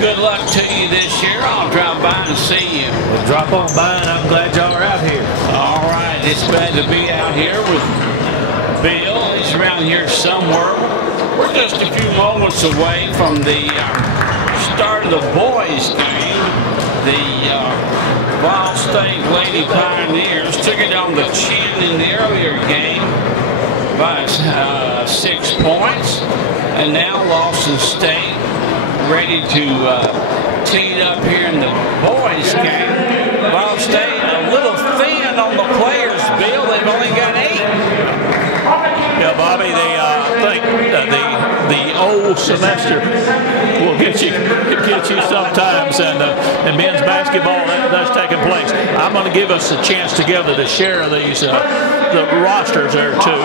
good luck to you this year. I'll drop by and see you. Well, drop on by, and I'm glad y'all are out here. All right, it's glad to be out here with Bill. He's around here somewhere. We're just a few moments away from the start of the boys' game. The Ball State Lady Pioneers took it on the chin in the earlier game by 6 points, and now Lawson State ready to tee it up here in the boys' game. Ball State a little thin on the players, Bill. They've only got 8. Yeah, Bobby, I think the old semester will get you sometimes, and men's basketball, that's taking place. I'm going to give us a chance together to share these the rosters there too,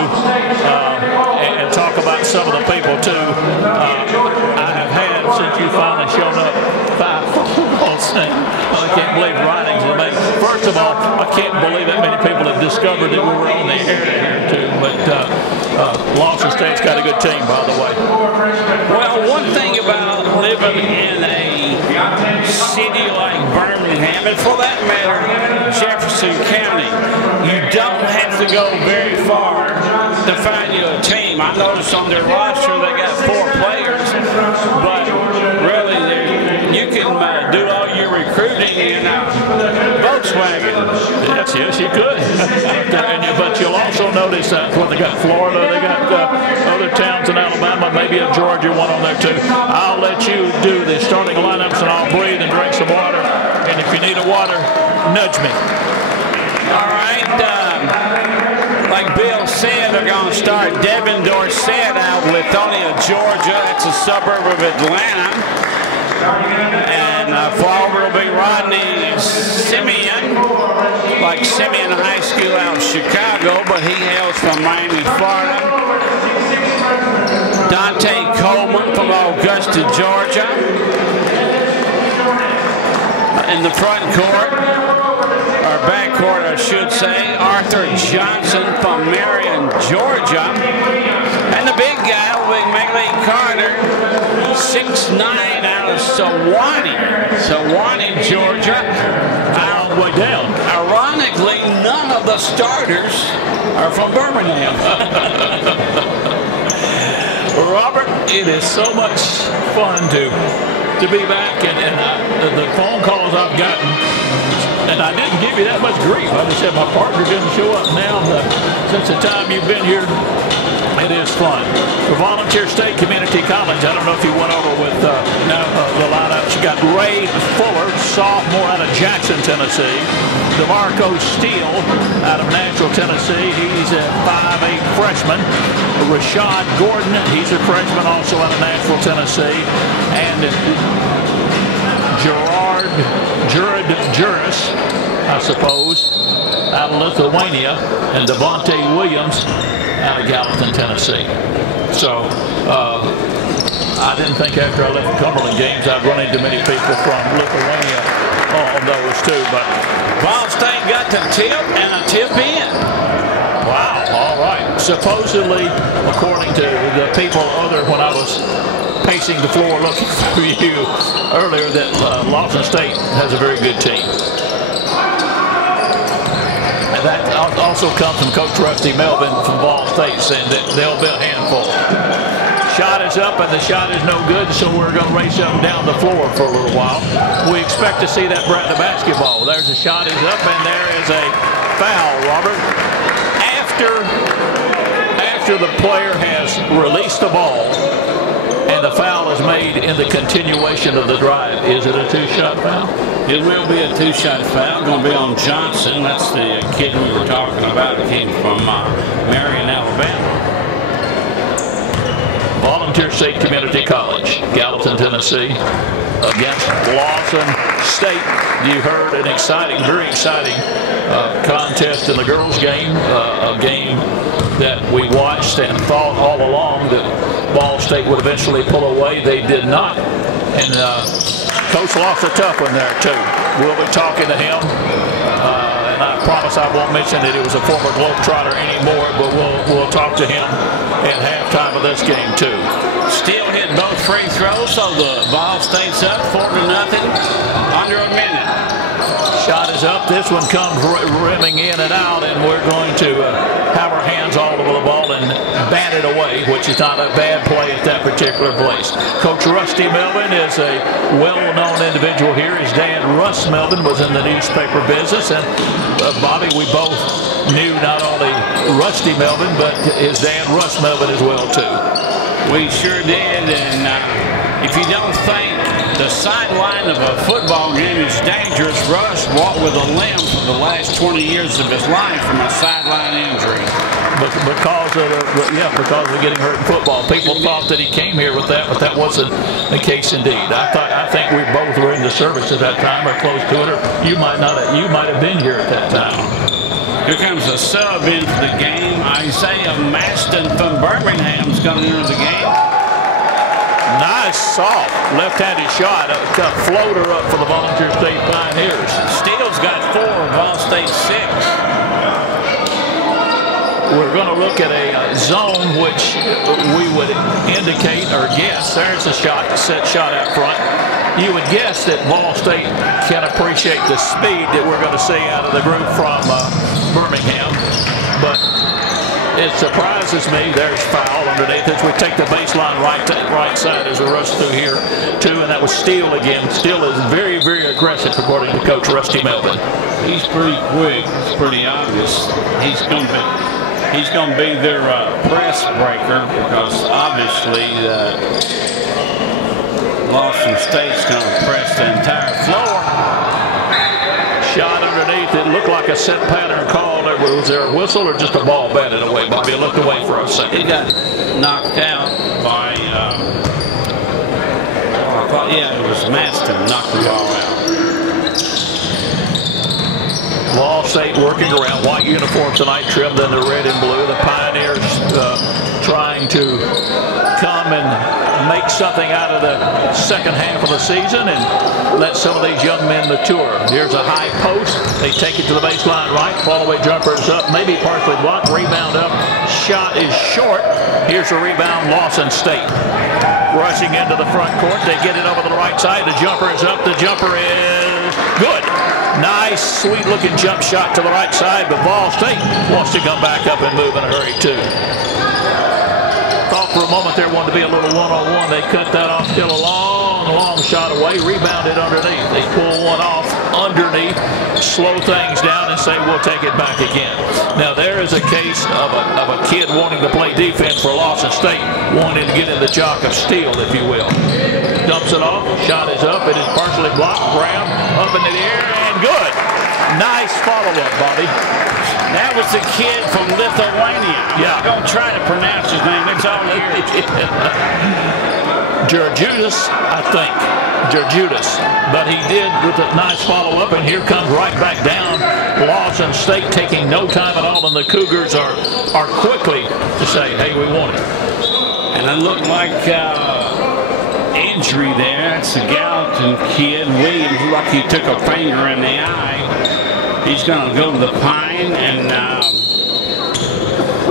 and talk about some of the people too. I have had, since you finally shown up, 5 football saying, I can't believe writings are made. First of all, I can't believe that many people have discovered that we were on the air here too. But Lawson State's got a good team, by the way. Well, one thing about living in a city like Birmingham, and for that matter, Jefferson County, you don't have to go very far to find you a team. I noticed on their roster they got 4 players, but really you can do all your recruiting in Volkswagen. Yes, you could. But you'll also notice that when they got Florida, they got other towns in Alabama, maybe a Georgia one on there too. I'll let you do the starting lineups, and I'll breathe and drink some water. And if you need a water, nudge me. All right. Like Bill said, they're going to start Devin Dorsett out with Lithonia, Georgia. That's a suburb of Atlanta. And forward will be Rodney Simeon, like Simeon High School out of Chicago, but he hails from Miami, Florida. Dante Coleman from Augusta, Georgia. In the front court, or back court, I should say, Arthur Johnson from Marion, Georgia. And the big guy will be Melee Carter, 6'9", out of Sewanee, Georgia. Way down. Ironically, none of the starters are from Birmingham. Robert, it is so much fun to be back, and the phone calls I've gotten, and I didn't give you that much grief. I just said my partner didn't show up now. Since the time you've been here, it is fun. For Volunteer State Community College, I don't know if you went over with the lineups. You got Ray Fuller, sophomore out of Jackson, Tennessee. DeMarco Steele out of Nashville, Tennessee. He's a 5'8" freshman. Rashad Gordon, he's a freshman also out of Nashville, Tennessee. And Jared Juris, I suppose, out of Lithuania. And Devontae Williams out of Gallatin, Tennessee. So I didn't think after I left the Cumberland games I'd run into many people from Lithuania on those too. But Ball State got the tip and a tip in. Wow, all right. Supposedly, according to the people when I was pacing the floor looking for you earlier, that Lawson State has a very good team. And that also comes from Coach Rusty Melvin from Ball State, saying that they'll be a handful. Shot is up, and the shot is no good, so we're going to race up and down the floor for a little while. We expect to see that brand of basketball. There's a shot is up, and there is a foul, Robert. After the player has released the ball, and the foul is made in the continuation of the drive, is it a 2-shot foul? It will be a 2-shot foul. Going to be on Johnson. That's the kid we were talking about. He came from Marion, Alabama. Volunteer State Community College, Gallatin, Tennessee, against Lawson State. You heard an exciting, very exciting contest in the girls' game, a game that we watched and thought all along that Ball State would eventually pull away. They did not. And Coach lost a tough one there, too. We'll be talking to him. And I promise I won't mention that he was a former Globetrotter anymore, but we'll talk to him at halftime of this game too. Steele hit both free throws, so the Ball State's up 4-0, under a minute. Shot is up. This one comes rimming in and out, and we're going to have our hands all over the ball and bat it away, which is not a bad play at that particular place. Coach Rusty Melvin is a well-known individual here. His dad, Russ Melvin, was in the newspaper business, and Bobby, we both knew not only Rusty Melvin, but his dad, Russ Melvin, as well, too. We sure did, and if you don't think the sideline of a football game is dangerous, Russ walked with a limp for the last 20 years of his life from a sideline injury. Because of getting hurt in football. People thought that he came here with that, but that wasn't the case indeed. I think we both were in the service at that time, or close to it, or you might have been here at that time. Here comes a sub into the game. Isaiah Maston from Birmingham is going to enter the game. Nice, soft, left-handed shot. A floater up for the Volunteer State Pioneers. Steele's got 4, Ball State 6. We're going to look at a zone which we would indicate or guess. There's a set shot out front. You would guess that Ball State can appreciate the speed that we're going to see out of the group from Birmingham. But it surprises me. There's foul underneath as we take the baseline right side as we rush through here, too. And that was Steele again. Steele is very, very aggressive, according to Coach Rusty Melvin. He's pretty quick. It's pretty obvious. He's going to be their press breaker, because obviously Lawson State's going to press the entire floor. Shot underneath. It looked like a set pattern call. Was there a whistle or just a ball batted away? Bobby looked away for a second. He got knocked out by, it was Maston knocked the ball out. Ball State working around, white uniform tonight, trimmed in the red and blue. The Pioneers trying to come and make something out of the second half of the season and let some of these young men mature. Here's a high post. They take it to the baseline right. Fall-away jumper is up, maybe partially blocked. Rebound up. Shot is short. Here's a rebound, Lawson State. Rushing into the front court. They get it over to the right side. The jumper is up. The jumper is good. Nice, sweet-looking jump shot to the right side, but Ball State wants to come back up and move in a hurry, too. Thought for a moment there wanted to be a little one-on-one. They cut that off. Still a long shot away. Rebounded underneath. They pull one off underneath, slow things down, and say, we'll take it back again. Now, there is a case of a kid wanting to play defense for Lawson State, wanting to get in the jock of Steele, if you will. Dumps it off. Shot is up. It is partially blocked. Graham up in the air, and good. Nice follow-up, Bobby. That was the kid from Lithuania. Yeah. Don't try to pronounce his name. It's all here. Georgiudis, I think. Georgiudis. But he did with a nice follow-up, and here comes right back down. Lawson State taking no time at all, and the Cougars are quickly to say, hey, we want it. And it looked like injury there. It's the Gallatin kid. Williams looked like he took a finger in the eye. He's going to go to the Pine, and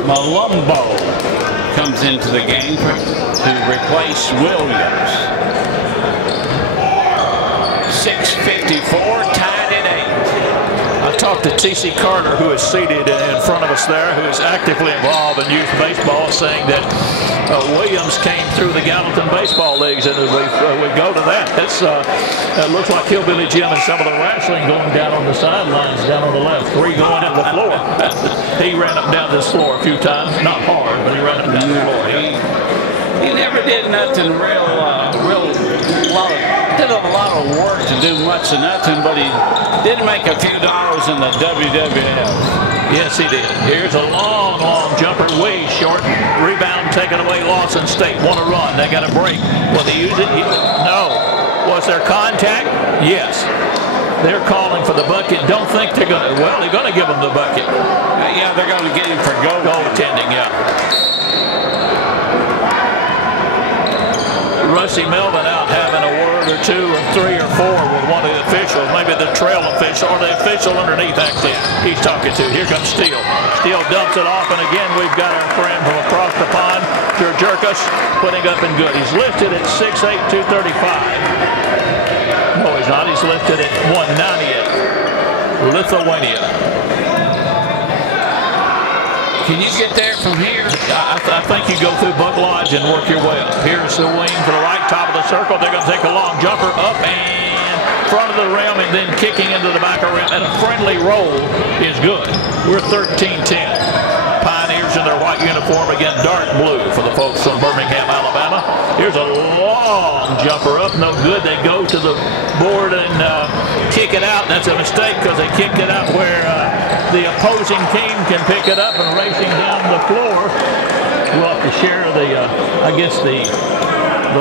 Malumbo comes into the game to replace Williams. 6:54, tied at 8. I talked to T.C. Carter, who is seated in front of us there, who is actively involved in youth baseball, saying that Williams came through the Gallatin baseball leagues, and as we go to that, it looks like Hillbilly Jim and some of the wrestling going down on the sidelines, down on the left. 3 going into the floor. He ran up and down this floor a few times, not hard, but he ran up and down the floor. He never did nothing did a lot of work to do much of nothing, but he did make a few dollars in the WWF. Yes, he did. Here's a long jumper, way short. Rebound taken away. Lawson State want to run. They got a break. Will they use it? No. Was there contact? Yes. They're calling for the bucket. Don't think they're going to. Well, they're going to give them the bucket. Yeah, they're going to get him for goaltending. Yeah. Rusty Melvin out having a word or two or three or four with one of the officials, maybe the trail official or the official underneath actually he's talking to. Here comes Steele. Steele dumps it off, and again we've got our friend from across the pond, Jerkus, putting up and good. He's lifted at 6'8", 235. No, he's not. He's lifted at 198. Lithuania. Can you get there from here? I think you go through Bug Lodge and work your way up. Here's the wing to the right, top of the circle. They're going to take a long jumper up and front of the rim and then kicking into the back of the rim. And a friendly roll is good. We're 13-10. Pioneers in their white uniform, again dark blue for the folks from Birmingham, Alabama. Here's a long jumper up, no good. They go to the board and kick it out. That's a mistake because they kicked it out where the opposing team can pick it up, and racing down the floor. We'll have to share the, I guess the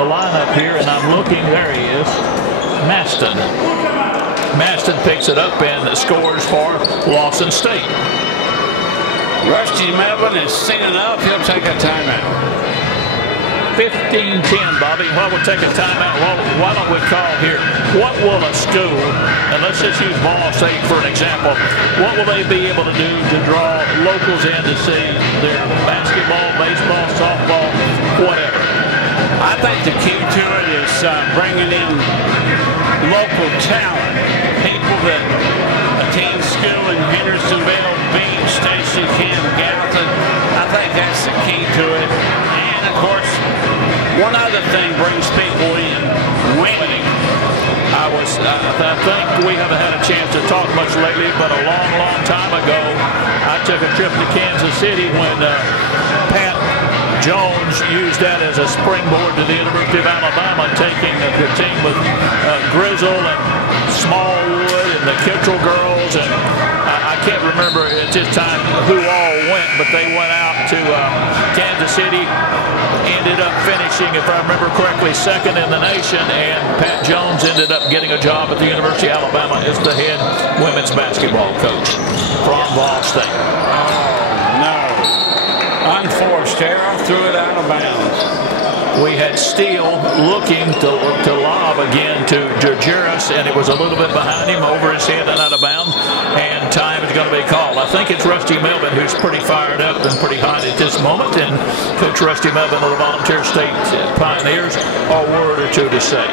lineup here, and I'm looking, there he is, Maston. Maston picks it up and scores for Lawson State. Rusty Melvin is seen enough. He'll take a timeout. 15-10, Bobby. Well, we'll take a timeout. Well, why don't we call here? What will a school, and let's just use Ball State for an example, what will they be able to do to draw locals in to see their basketball, baseball, softball, whatever? I think the key to it is bringing in local talent, people that attend school in Hendersonville, Beach, Station, Camp, Gallatin. I think that's the key to it. And of course, one other thing brings people in, winning. I think we haven't had a chance to talk much lately, but a long, long time ago, I took a trip to Kansas City when Pat Jones used that as a springboard to the University of Alabama, taking the team with Grizzle and Smallwood and the Kittrell girls, and I can't remember at this time who all went, but they went out to Kansas City, ended up finishing, if I remember correctly, second in the nation, and Pat Jones ended up getting a job at the University of Alabama as the head women's basketball coach from Ball State. Oh, no. Unforced error, threw it out of bounds. We had Steele looking to lob again to Jerkus, and it was a little bit behind him, over his head and out of bounds, and time is going to be called. I think it's Rusty Melvin who's pretty fired up and pretty hot at this moment, and Coach Rusty Melvin of the Volunteer State Pioneers, a word or two to say.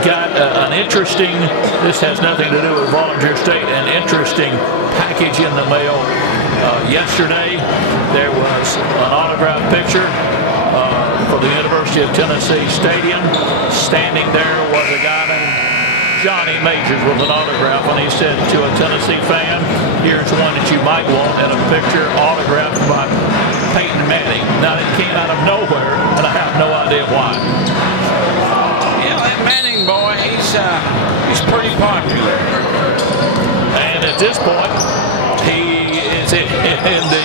Got an interesting, this has nothing to do with Volunteer State, an interesting package in the mail yesterday. There was an autographed picture for the University of Tennessee Stadium. Standing there was a guy named Johnny Majors with an autograph, and he said to a Tennessee fan, here's one that you might want, and a picture autographed by Peyton Manning. Now, it came out of nowhere, and I have no idea why. Yeah, that Manning boy, he's pretty popular. And at this point, he is in the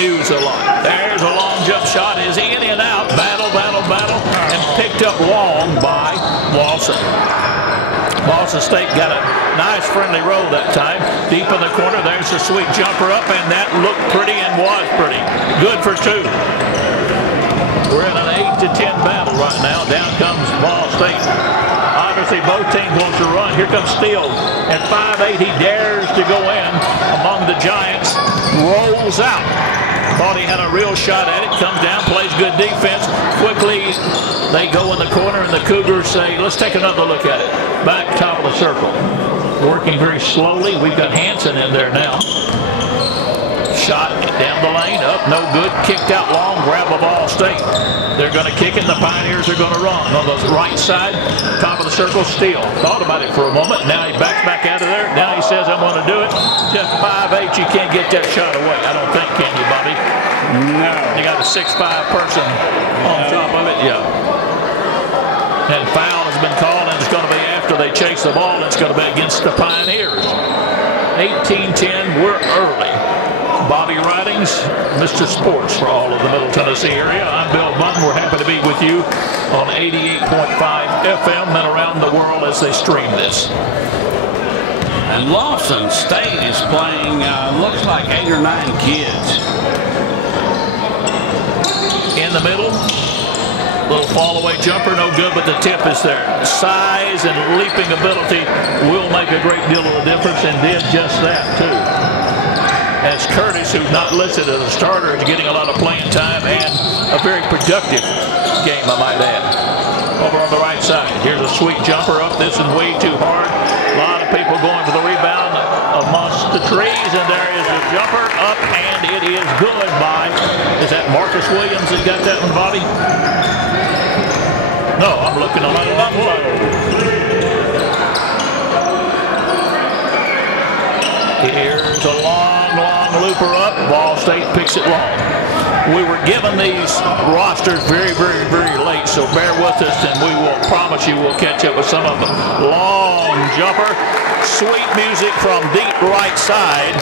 news a lot. There's a long jump shot, is in and out, battle, and picked up long by Lawson. Lawson State got a nice friendly roll that time. Deep in the corner, there's a sweet jumper up, and that looked pretty and was pretty. Good for two. We're in an 8-10 battle right now. Down comes Ball State. Obviously, both teams want to run. Here comes Steele. At 5'8", he dares to go in among the Giants. Rolls out. Thought he had a real shot at it. Comes down, plays good defense. Quickly, they go in the corner, and the Cougars say, let's take another look at it. Back top of the circle. Working very slowly. We've got Hanson in there now. Shot down the lane, up, no good. Kicked out long, grab of Ball State. They're going to kick it, and the Pioneers are going to run. On the right side, top of the circle, Steele. Thought about it for a moment. Now he backs back out of there. Now he says, I'm going to do it. Just 5'8", you can't get that shot away. I don't think, can you, Bobby? No. You got a 6'5" person on top of it, yeah. And foul has been called, and it's going to be after they chase the ball, and it's going to be against the Pioneers. 18-10, we're early. Bobby Ridings, Mr. Sports for all of the Middle Tennessee area. I'm Bill Bunn. We're happy to be with you on 88.5 FM and around the world as they stream this. And Lawson State is playing, looks like 8 or 9 kids. In the middle, Little fall away jumper, no good, but the tip is there. Size and leaping ability will make a great deal of a difference, and did just that too. As Curtis, who's not listed as a starter, is getting a lot of playing time and a very productive game, I might add. Over on the right side, here's a sweet jumper up. This is way too hard. A lot of people going for the rebound amongst the trees, and there is a jumper up, and it is good by, is that Marcus Williams that got that one, Bobby? No, I'm looking a little low. Here's a long looper up. Ball State picks it long. We were given these rosters very late, so bear with us, and we will promise you we'll catch up with some of them. Long jumper. Sweet music from deep right side,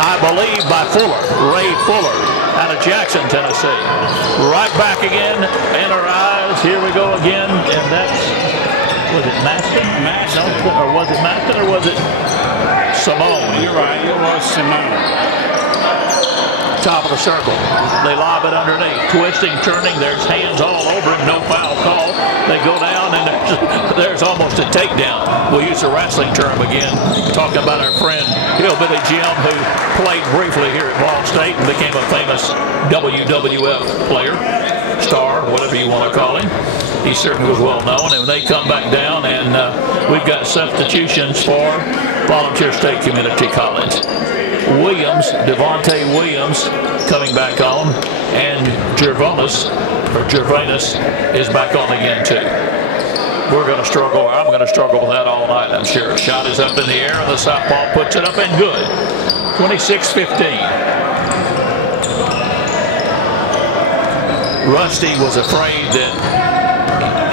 I believe by Fuller, Ray Fuller, out of Jackson, Tennessee. Right back again in our eyes. Here we go again, and that's, was it Maston? Or was it Maston, or was it Simone? You're right, it was Simone. Top of the circle. They lob it underneath. Twisting, turning. There's hands all over him. No foul call. They go down, and there's almost a takedown. We'll use the wrestling term again, talking about our friend Hillbilly Jim, who played briefly here at Ball State and became a famous WWF player, star, whatever you want to call him. He certainly was well known. And they come back down, and we've got substitutions for Volunteer State Community College. Williams, Devontae Williams, coming back on, and Gervanus is back on again too. We're going to struggle. I'm going to struggle with that all night, I'm sure. Shot is up in the air, and the southpaw puts it up and good. 26-15. Rusty was afraid that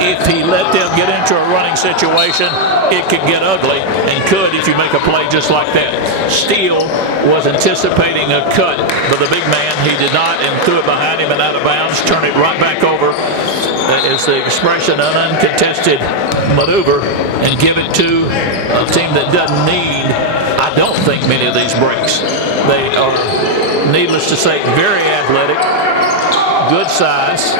if he let them get into a running situation, it could get ugly, and could if you make a play just like that. Steele was anticipating a cut, but the big man, he did not, and threw it behind him and out of bounds, turned it right back over, is the expression, an uncontested maneuver, and give it to a team that doesn't need, I don't think, many of these breaks. They are, needless to say, very athletic, good size.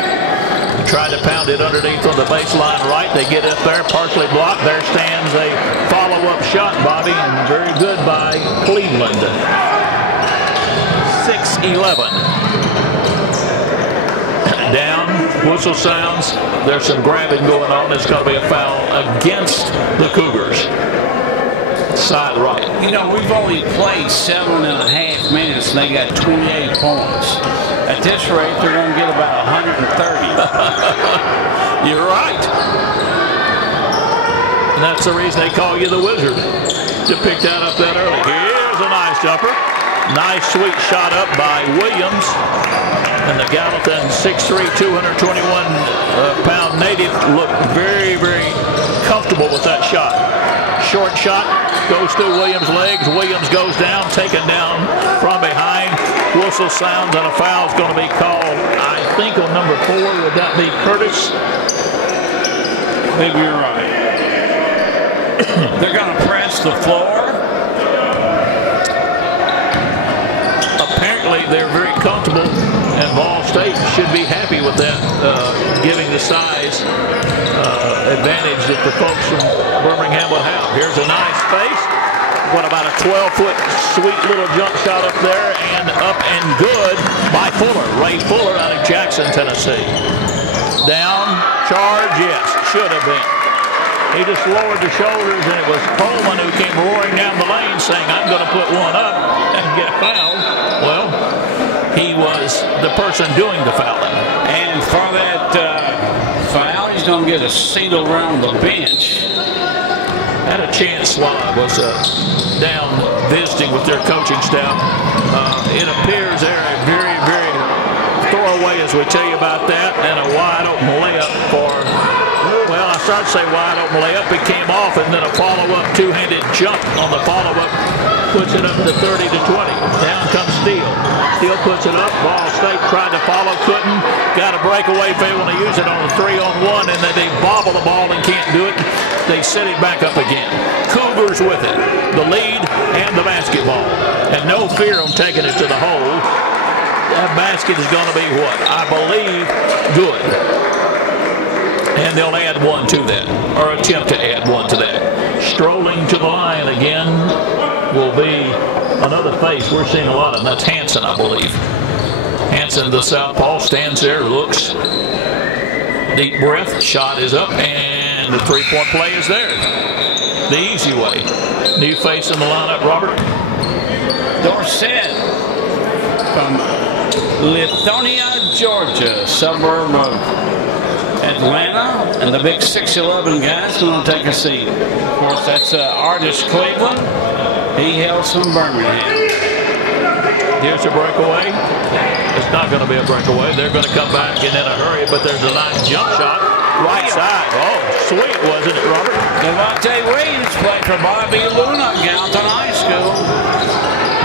Tried to pound it underneath on the baseline right. They get up there, partially blocked. There stands a follow-up shot, Bobby, and very good by Cleveland. 6-11. Down, whistle sounds. There's some grabbing going on. There's going to be a foul against the Cougars. Side right. You know, we've only played 7.5 minutes, and they got 28 points. At this rate, they're going to get about 130. You're right. And that's the reason they call you the Wizard, to pick that up that early. Here's a nice jumper. Nice, sweet shot up by Williams. And the Gallatin 6'3", 221-pound native looked very comfortable with that shot. Short shot goes through Williams' legs. Williams goes down, taken down from behind. Whistle sounds, and a foul is going to be called, I think, on number 4. Would that be Curtis? Maybe you're right. They're going to press the floor. Apparently, they're very comfortable, and Ball State should be happy with that, giving the size advantage that the folks from Birmingham will have. Here's a nice face. What about a 12-foot sweet little jump shot up there, and up and good by Fuller. Ray Fuller out of Jackson, Tennessee. Down, charge, yes, should have been. He just lowered the shoulders, and it was Coleman who came roaring down the lane saying, I'm going to put one up and get fouled. Well, he was the person doing the fouling. And for that foul, he's going to get a seat around the bench. Had a chance while I was down visiting with their coaching staff. It appears they're a very throwaway, as we tell you about that, and a wide open layup for, well, I started to say wide open layup. It came off, and then a follow-up two-handed jump on the follow-up puts it up to 30 to 20. Down comes Steele. Steele puts it up. Ball State tried to follow, couldn't. Got a breakaway, failing to use it on a 3-on-1, and then they bobble the ball and can't do it. They set it back up again. Cougars with it. The lead and the basketball. And no fear on taking it to the hole. That basket is going to be what? I believe good. And they'll add one to that, or attempt to add one to that. Strolling to the line again will be another face we're seeing a lot of, and that's Hanson, I believe. Hanson, the southpaw, stands there, looks, deep breath, shot is up, and the three-point play is there. The easy way. New face in the lineup, Robert. Dorsett from Lithonia, Georgia, suburb of Atlanta, and the big 6'11" guy's going to take a seat. Of course, that's Artis Cleveland. He hails from Birmingham. Here's a breakaway. It's not going to be a breakaway. They're going to come back in a hurry, but there's a nice jump shot. Right side. Oh, sweet, wasn't it, Robert? Devontae Williams played for Bobby Luna, Gallatin High School.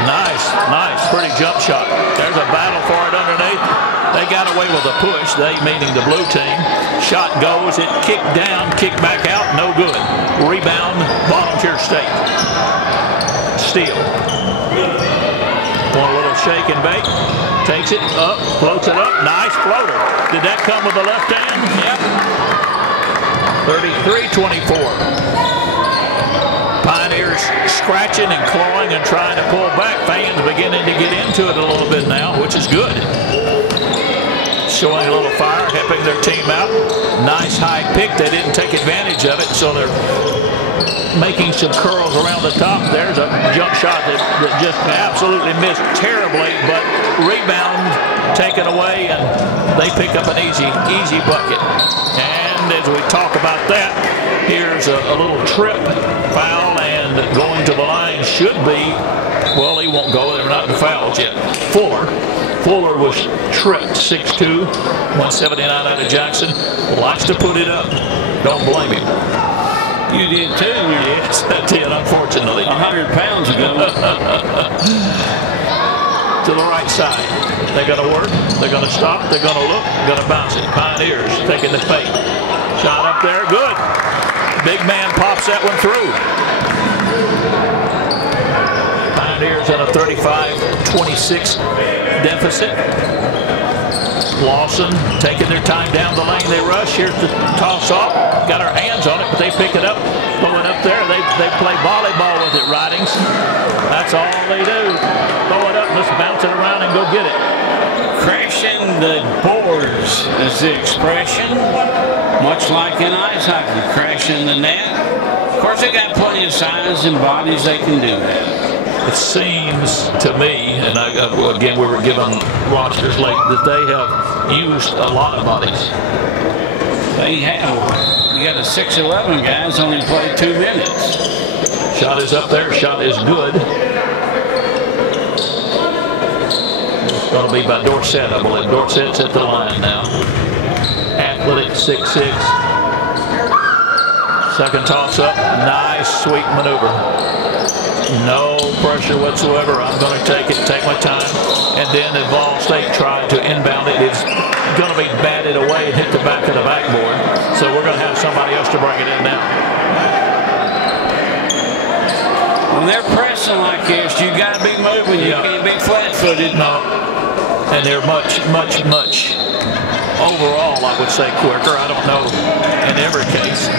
Nice, pretty jump shot. There's a battle for it underneath. They got away with a push, they meaning the blue team. Shot goes, it kicked down, kicked back out, no good. Rebound, Volunteer State. Steal. One little shake and bake. Takes it up, floats it up. Nice floater. Did that come with the left hand? Yep. 33-24. Pioneers scratching and clawing and trying to pull back. Fans beginning to get into it a little bit now, which is good. Showing a little fire, helping their team out. Nice high pick. They didn't take advantage of it, so they're making some curls around the top. There's a jump shot that just absolutely missed terribly, but rebound taken away, and they pick up an easy bucket. And as we talk about that, here's a little trip foul, and going to the line should be, well, he won't go. They're not in fouls yet. Fuller was tripped, 6'2", 179 out of Jackson. Likes to put it up. Don't blame him. You did too. Yes, I did, unfortunately. 100 pounds ago. To the right side. They're going to work. They're going to stop. They're going to look. They're going to bounce it. Pioneers taking the fake. Shot up there. Good. Big man pops that one through. Pioneers on a 35-26 deficit. Lawson taking their time down the lane. They rush. Here's the toss off. Got our hands on it, but they pick it up. Going up there. They play volleyball with it, Ridings. That's all they do. Throw it up, let's bounce it around and go get it. Crashing the boards is the expression. Much like in ice hockey, crashing the net. Of course, they got plenty of size and bodies they can do that. It seems to me, and again, we were given rosters late, that they have used a lot of bodies. They have. You got a 6'11" guy who's only played 2 minutes. Shot is up there. Shot is good. It's going to be by Dorsett, I believe. Dorsett's at the line now. Athletic 6'6". Second toss up. Nice, sweet maneuver. No pressure whatsoever. I'm going to take it, take my time. And then if Ball State tried to inbound it, it's going to be batted away and hit the back of the backboard. So we're going to have somebody else to bring it in now. When they're pressing like this, you got to be moving. You can't be flat-footed. No. And they're much overall, I would say, quicker. I don't know in every case.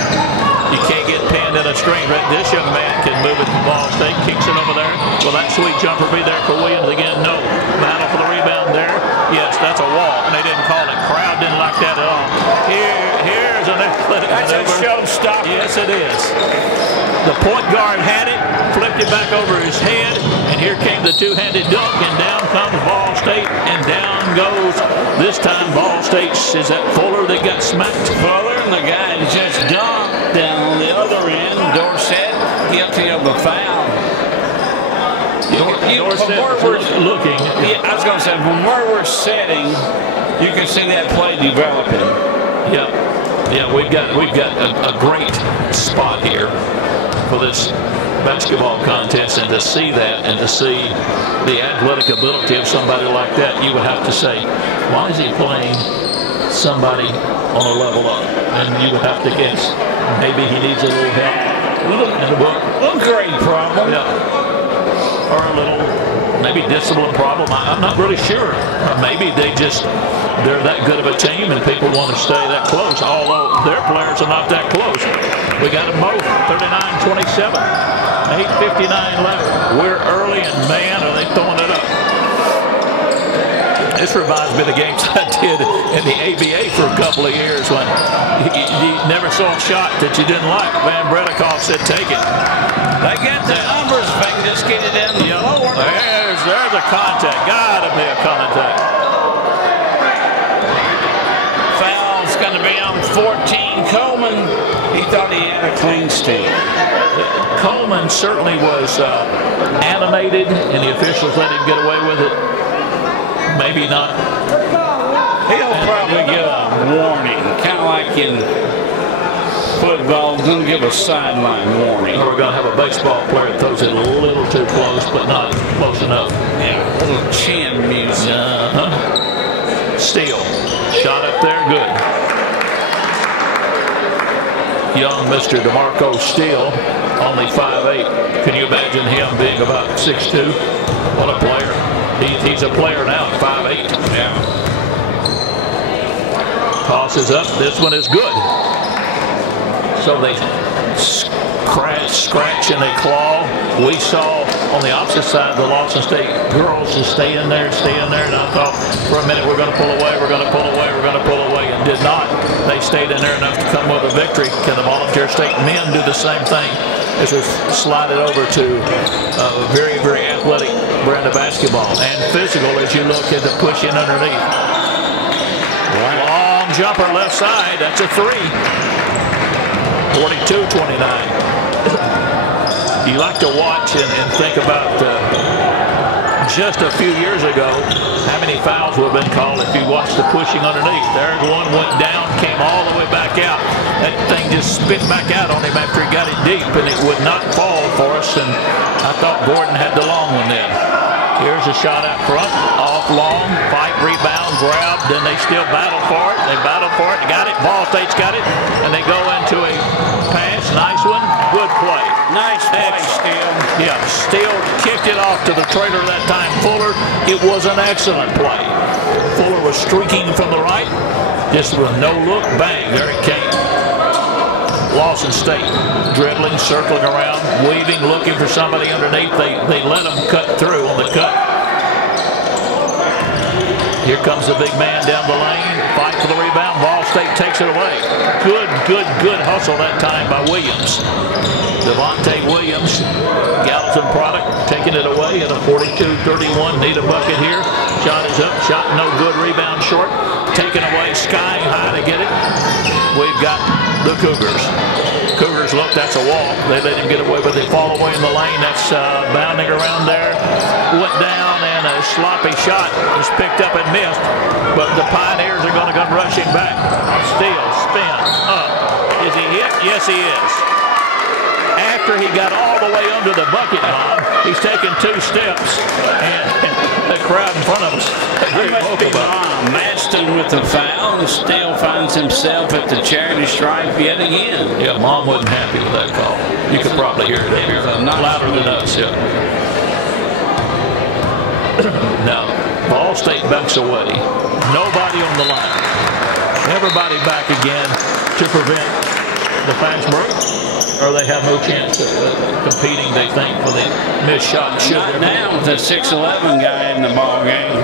You can't get pinned in a string. This young man can move it from Ball State, kicks it over there. Will that sweet jumper be there for Williams again? No. Battle for the rebound there. Yes, that's a wall, and they didn't call it. Crowd didn't like that at all. Here's an athletic maneuver. That's a showstopper. Yes, it is. The point guard had it, flipped it back over his head, and here came the two-handed dunk, and down comes Ball State, and down goes, this time Ball State. Is that Fuller that got smacked? Fuller, and the guy just dunked down on the other end. Dorsett guilty of a foul. Dorsett looking. Yeah, I was going to say, from where we're sitting, you can see that play developing. Yeah, we've got a great spot here for this basketball contest, and to see that and to see the athletic ability of somebody like that, you would have to say, why is he playing somebody on a level up? And you would have to guess maybe he needs a little help in the book. A little grade problem. Yeah. Or a little maybe discipline problem. I'm not really sure. Maybe they're that good of a team and people want to stay that close, although their players are not that close. We got them both 39-27, 8:59 left. We're early, and man, are they throwing it up. This reminds me of the games I did in the ABA for a couple of years when you never saw a shot that you didn't like. Van Bredikoff said, take it. They get the numbers if they can just get it down the floor. There's a contact. Gotta be a contact. Foul's going to be on 14. Coleman, he thought he had a clean steal. Coleman certainly was animated, and the officials let him get away with it. Maybe not. He'll probably get a warning, kind of like in football. Going to give a sideline warning. We're going to have a baseball player that throws it a little too close, but not close enough. Yeah, a little chin music. Steele. Shot up there, good. Young Mr. DeMarco Steele, only 5'8". Can you imagine him being about 6'2"? What a player. He's a player now, 5'8". Yeah. Tosses up. This one is good. So they scratch and they claw. We saw on the opposite side the Lawson State girls just stay in there. And I thought for a minute we're going to pull away, and did not. They stayed in there enough to come with a victory. Can the Volunteer State men do the same thing as we slide it over to very, very athletic brand of basketball and physical as you look at the push in underneath. Long jumper left side. That's a three. 42-29. You like to watch and think about just a few years ago how many fouls would have been called if you watched the pushing underneath. There's one, went down, came all the way back out. That thing just spit back out on him after he got it deep, and it would not fall for us, and I thought Gordon had the long one then. Here's a shot out front, off long, fight, rebound, grab, then they still battle for it. They battle for it, got it, Ball State's got it, and they go into a pass, nice one, good play. Nice play, Steele. Yeah, Steele kicked it off to the trailer that time, Fuller. It was an excellent play. Fuller was streaking from the right, just with no look, bang, there it came. Lawson State dribbling, circling around, weaving, looking for somebody underneath. They let them cut through on the cut. Here comes the big man down the lane, fight for the rebound. Ball State takes it away. Good hustle that time by Williams. Devontae Williams, Gallatin product, taking it away at a 42-31. Need a bucket here. Shot is up, shot no good, rebound short. Taken away, skying high to get it. We've got the Cougars. Cougars, look, that's a walk. They let him get away, but they fall away in the lane. That's bounding around there. Went down, and a sloppy shot is picked up and missed. But the Pioneers are going to come rushing back. Steele, spin, up. Is he hit? Yes, he is. After he got all the way under the bucket, Bob, he's taken 2 steps, and the crowd in front of us very vocal about it. Maston with the foul, and Steele finds himself at the charity stripe yet again. Yeah, Mom wasn't happy with that call. You could probably hear it up here. Louder than us, yeah. Now, Ball State backs away. Nobody on the line. Everybody back again to prevent the fast break, or they have no chance of competing, they think, for the missed shot. Not now with the 6'11" guy in the ball game.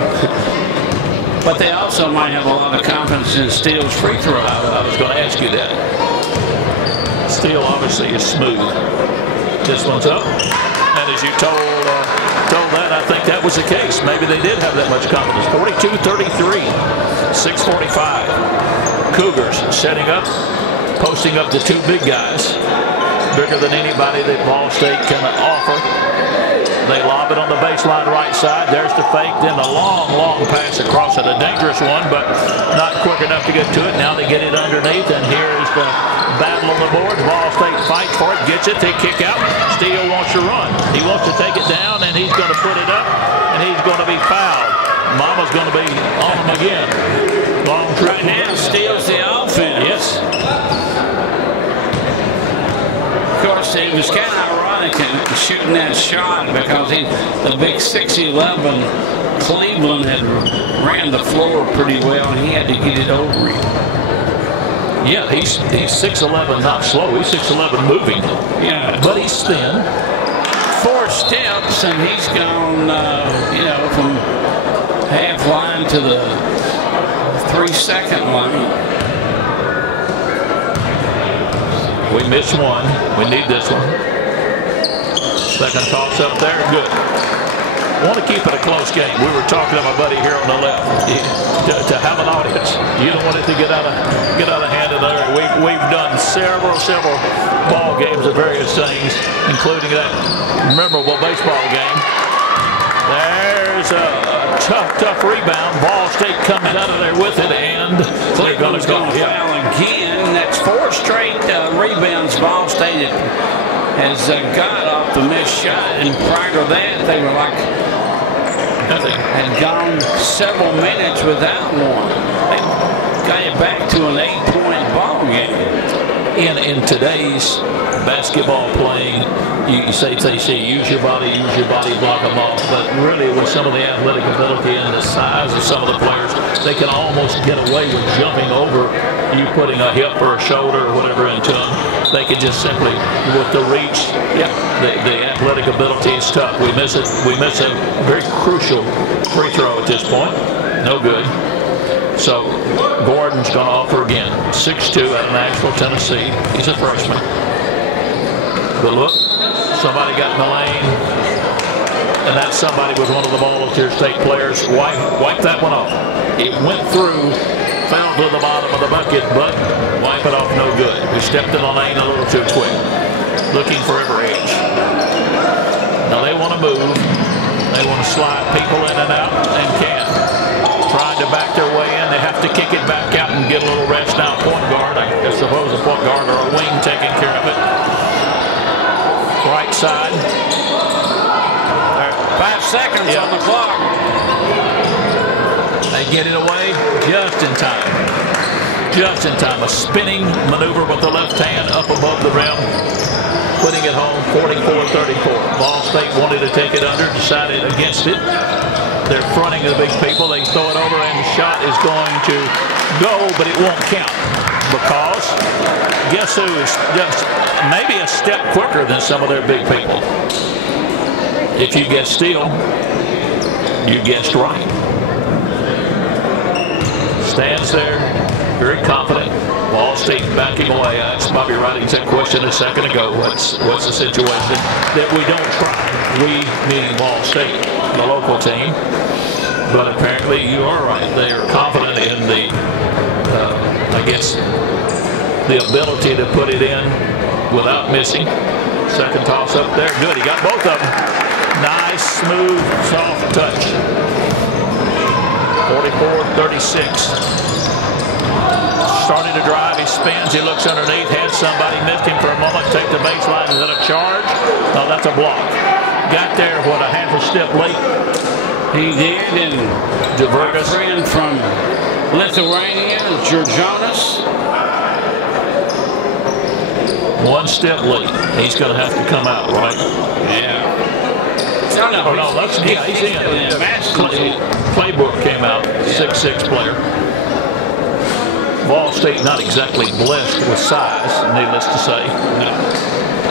But they also might have a lot of confidence in Steele's free throw. I was going to ask you that. Steele obviously is smooth. This one's up. And as you told that, I think that was the case. Maybe they did have that much confidence. 42-33, 6:45. Cougars setting up, posting up the 2 big guys. Bigger than anybody that Ball State can offer. They lob it on the baseline right side. There's the fake. Then the long pass across it. A dangerous one, but not quick enough to get to it. Now they get it underneath, and here is the battle on the boards. Ball State fights for it, gets it. They kick out. Steele wants to run. He wants to take it down, and he's going to put it up, and he's going to be fouled. Mama's going to be on him again. Long trip. Right now, Steele's the offense. Yes. Of course, it was kind of ironic in shooting that shot because the big 6'11" Cleveland had ran the floor pretty well, and he had to get it over him. Yeah, he's 6'11", not slow. He's 6'11", moving. Yeah, but he's thin. 4 steps, and he's gone, you know, from half line to the 3-second line. We missed one. We need this one. Second toss up there. Good. Want to keep it a close game. We were talking to my buddy here on the left. To have an audience, you don't want it to get out of hand in there. We've done several ball games of various things, including that memorable baseball game. There's a tough rebound. Ball State comes out of there with it, and they're going to foul again. That's 4 straight rebounds Ball State has got off the missed shot, and prior to that, they were like had gone several minutes without one. They got it back to an 8-point ball game. In today's basketball playing, you say use your body, block them off. But really, with some of the athletic ability and the size of some of the players, they can almost get away with jumping over you, putting a hip or a shoulder or whatever into them. They can just simply, with the reach, the athletic ability is tough. We miss it. We miss a very crucial free throw at this point. No good. So Gordon's going to offer again. 6'2" out of Nashville, Tennessee. He's a freshman. Good look. Somebody got in the lane, and that somebody was one of the Volunteer State players. Wipe that one off. It went through, fell to the bottom of the bucket, but wipe it off, no good. We stepped in the lane a little too quick. Looking for every edge. Now they want to move. They want to slide people in and out, and can. Trying to back their way in. They have to kick it back out and get a little rest now. Point guard, I suppose a point guard or a wing taking care of it. Right side. 5 seconds on the clock. They get it away just in time. Just in time. A spinning maneuver with the left hand up above the rim. Putting it home 44-34. Ball State wanted to take it under, decided against it. They're fronting the big people. They throw it over, and the shot is going to go, but it won't count. Because guess who is just maybe a step quicker than some of their big people. If you guessed steal, you guessed right. Stands there, very confident. Ball State backing away. I asked Bobby Ridings that question a second ago. What's the situation that we don't try? We, meaning Ball State, the local team. But apparently you are right. They are confident in the, I guess, the ability to put it in without missing. Second toss up there. Good. He got both of them. Nice, smooth, soft touch. 44-36. Starting to drive. He spins. He looks underneath. Had somebody, missed him for a moment. Take the baseline. Is that a charge? No, that's a block. Got there, what, a half a step late? He did, and our friend from Lithuania, Georgianas. 1 step late. He's going to have to come out, right? Yeah. Oh, no, he's in. Claybrook came out, 6'6" player. Ball State not exactly blessed with size, needless to say. No.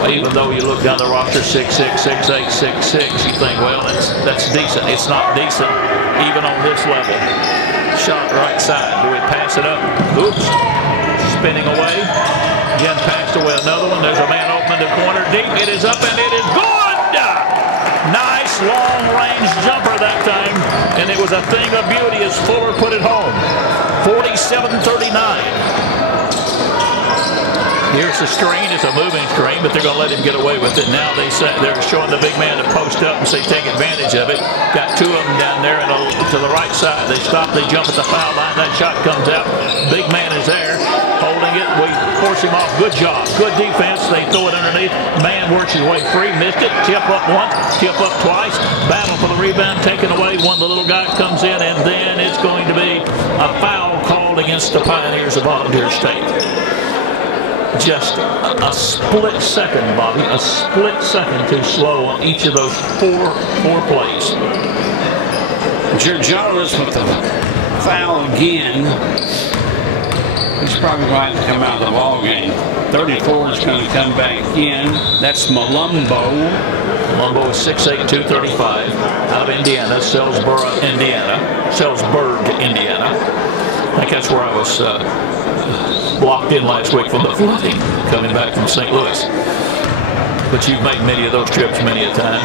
Even though you look down the roster, 6'6", 6'8", 6'6", you think, well, that's decent. It's not decent even on this level. Shot right side. Do we pass it up? Oops. Spinning away. Again, passed away another one. There's a man open in the corner. Deep. It is up, and it is good. Nice long-range jumper that time, and it was a thing of beauty as Fuller put it home. 47-39. Here's the screen. It's a moving screen, but they're going to let him get away with it. Now they're showing the big man to post up and say take advantage of it. Got 2 of them down there and to the right side. They stop. They jump at the foul line. That shot comes out. Big man is there holding it. We force him off. Good job. Good defense. They throw it underneath. Man works his way free. Missed it. Tip up once. Tip up twice. Battle for the rebound. Taken away. One of the little guys comes in, and then it's going to be a foul called against the Pioneers of Volunteer State. just a split second, Bobby, a split second too slow on each of those four plays. Jonas with the foul again. He's probably going to come out of the ball game. 34 is going to come back in. That's Malumbo. Malumbo is 6'8", 235, out of Indiana, Salisbury, Indiana. I think that's where I was blocked in last week from the flooding, coming back from St. Louis. But you've made many of those trips many a time.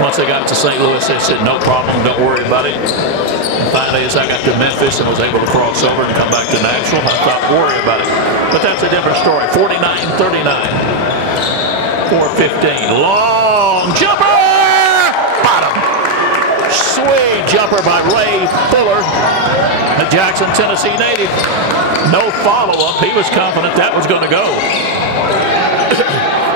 Once I got to St. Louis, they said, no problem, don't worry about it. And finally, as I got to Memphis and was able to cross over and come back to Nashville, I thought, worry about it. But that's a different story. 49-39. 4:15. Long jumper! Bottom. Sweet jumper by Ray Fuller, the Jackson, Tennessee native. No follow-up. He was confident that was going to go.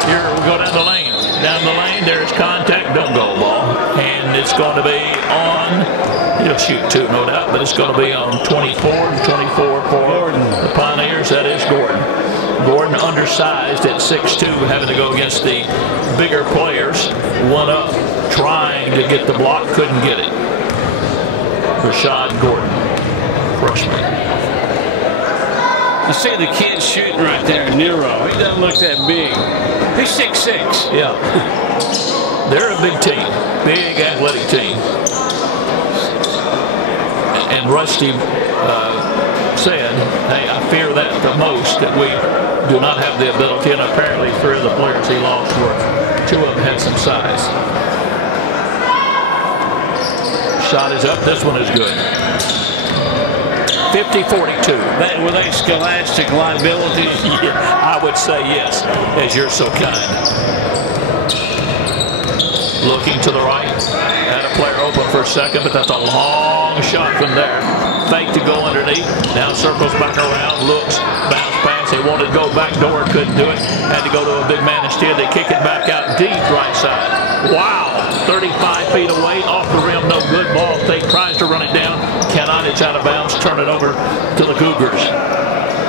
Here we go down the lane. Down the lane, there's contact, don't go ball. And it's going to be on, he'll shoot two, no doubt, but it's going to be on 24 for Gordon. The Pioneers. That is Gordon. Gordon undersized at 6'2", having to go against the bigger players. One up, trying to get the block, couldn't get it. Rashad Gordon, freshman. I see the kid shooting right there, Nero. He doesn't look that big. He's 6'6". Yeah. They're a big team, big athletic team. And Rusty said, hey, I fear that the most, that we do not have the ability, and apparently 3 of the players he lost were, 2 of them had some size. Shot is up, this one is good. 50-42. Were they scholastic liabilities? Yeah, I would say yes, as you're so kind. Looking to the right. Had a player open for a second, but that's a long shot from there. Fake to go underneath. Now circles back around, looks, bounce pass. He wanted to go back door, couldn't do it. Had to go to a big man instead. They kick it back out deep right side. Wow, 35 feet away, off the rim, no good. Ball State tries to run it down. Cannot, it's out of bounds. Turn it over to the Cougars.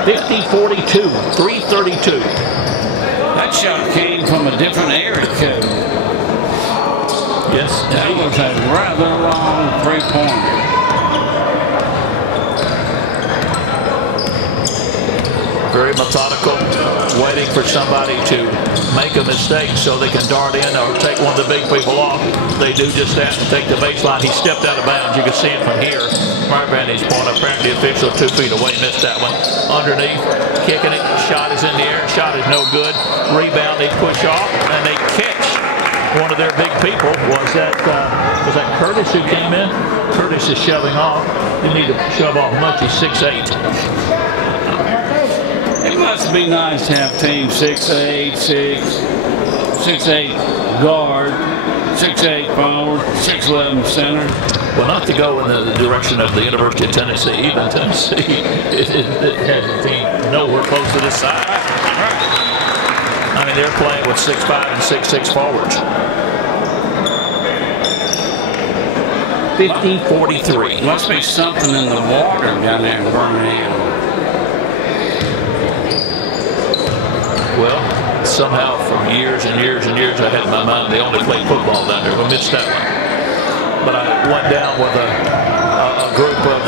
50-42, 3:32. That shot came from a different area code. Yes, that was a rather long three-pointer. Very methodical, waiting for somebody to make a mistake so they can dart in or take one of the big people off. They do just that and take the baseline. He stepped out of bounds. You can see it from here. Right vantage point. Apparently, the official 2 feet away missed that one. Underneath, kicking it. Shot is in the air. Shot is no good. Rebound. They push off and they catch one of their big people. Was that Curtis who came in? Curtis is shoving off. Didn't need to shove off much. He's 6'8". It must be nice to have teams 6'8", 6'8" guard, 6'8" forward, 6'11" center. Well, not to go in the direction of the University of Tennessee. Even Tennessee it has a team nowhere close to this side. I mean, they're playing with 6'5" and 6'6" forwards. 50-43. Must be something in the water down there in Birmingham. Well, somehow for years and years and years I had in my mind they only played football down there. We missed that one. But I went down with a group of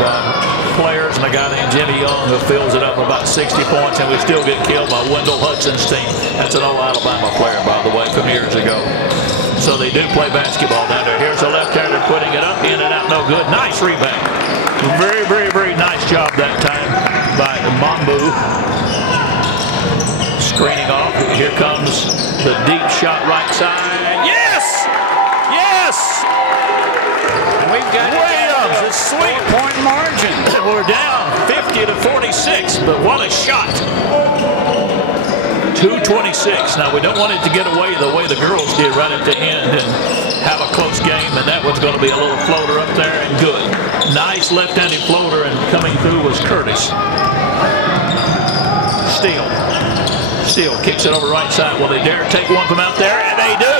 players and a guy named Jimmy Young who fills it up about 60 points, and we still get killed by Wendell Hudson's team. That's an old Alabama player, by the way, from years ago. So they do play basketball down there. Here's a left-hander putting it up, in and out, no good. Nice rebound. Very, very, very nice job that time by Mambu. Screening off. Here comes the deep shot right side. Yes! Yes! And we've got Williams. It's sweet. 4-point margin. We're down 50-46, but what a shot. 2:26. Now, we don't want it to get away the way the girls did right at the end and have a close game, and that one's going to be a little floater up there and good. Nice left-handed floater, and coming through was Curtis. Steele kicks it over right side. Will they dare take one from out there? And they do.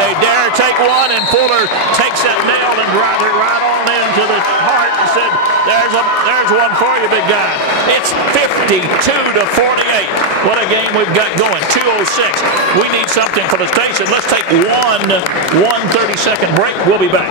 They dare take one, and Fuller takes that nail and drives it right on into the heart and said, there There's one for you, big guy. It's 52-48. What a game we've got going. 2:06. We need something for the station. Let's take one 30-second break. We'll be back.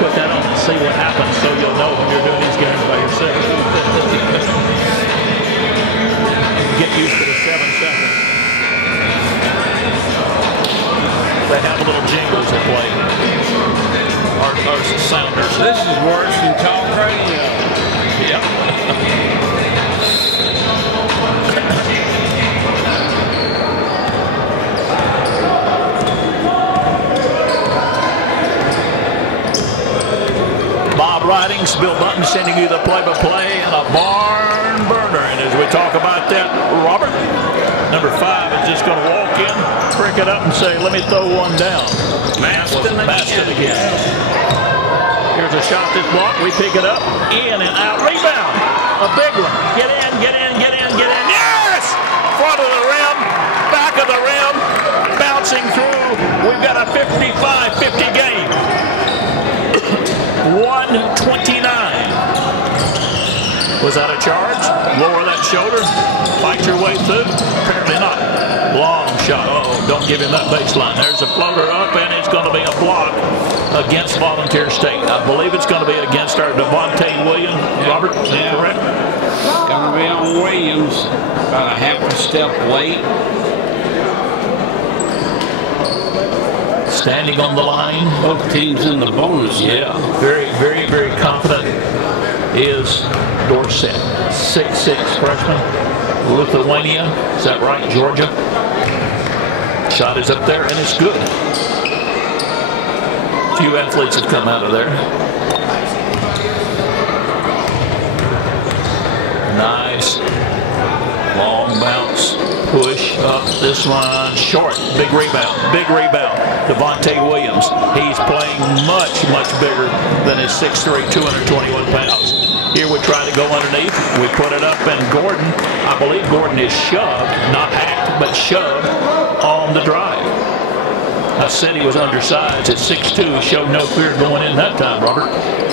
Put that on and see what happens, so you'll know when you're doing these games by yourself. Get used to the 7 seconds. They have little jingles that play. Our sounders. This is worse than talk radio. Yep. Bob Ridings, Bill Button sending you the play-by-play and a barn burner. And as we talk about that, Robert, number 5 is just going to walk in, prick it up, and say, let me throw one down. Maston again. Here's a shot that's blocked. We pick it up, in and out. Rebound. A big one. Get in, get in, get in, get in. Yes! Front of the rim, back of the rim, bouncing through. We've got a 55-50 game. 129. Was that a charge? Lower that shoulder. Fight your way through. Apparently not. Long shot. Uh-oh, don't give him that baseline. There's a floater up, and it's going to be a block against Volunteer State. I believe it's going to be against our Devontae Williams. Robert, is that correct? Going to be on Williams. About a half a step late. Standing on the line. Both teams in the bonus. Yeah, very, very, very confident is Dorset. 6'6" freshman. Lithuania. Is that right? Georgia. Shot is up there, and it's good. Few athletes have come out of there. Nice. Long bounce. Push up this one. Short. Big rebound. Big rebound. Devontae Williams. He's playing much, much bigger than his 6'3", 221 pounds. Here we try to go underneath. We put it up, and Gordon, I believe Gordon is shoved, not hacked, but shoved on the drive. I said he was undersized at 6'2", showed no fear going in that time, Robert.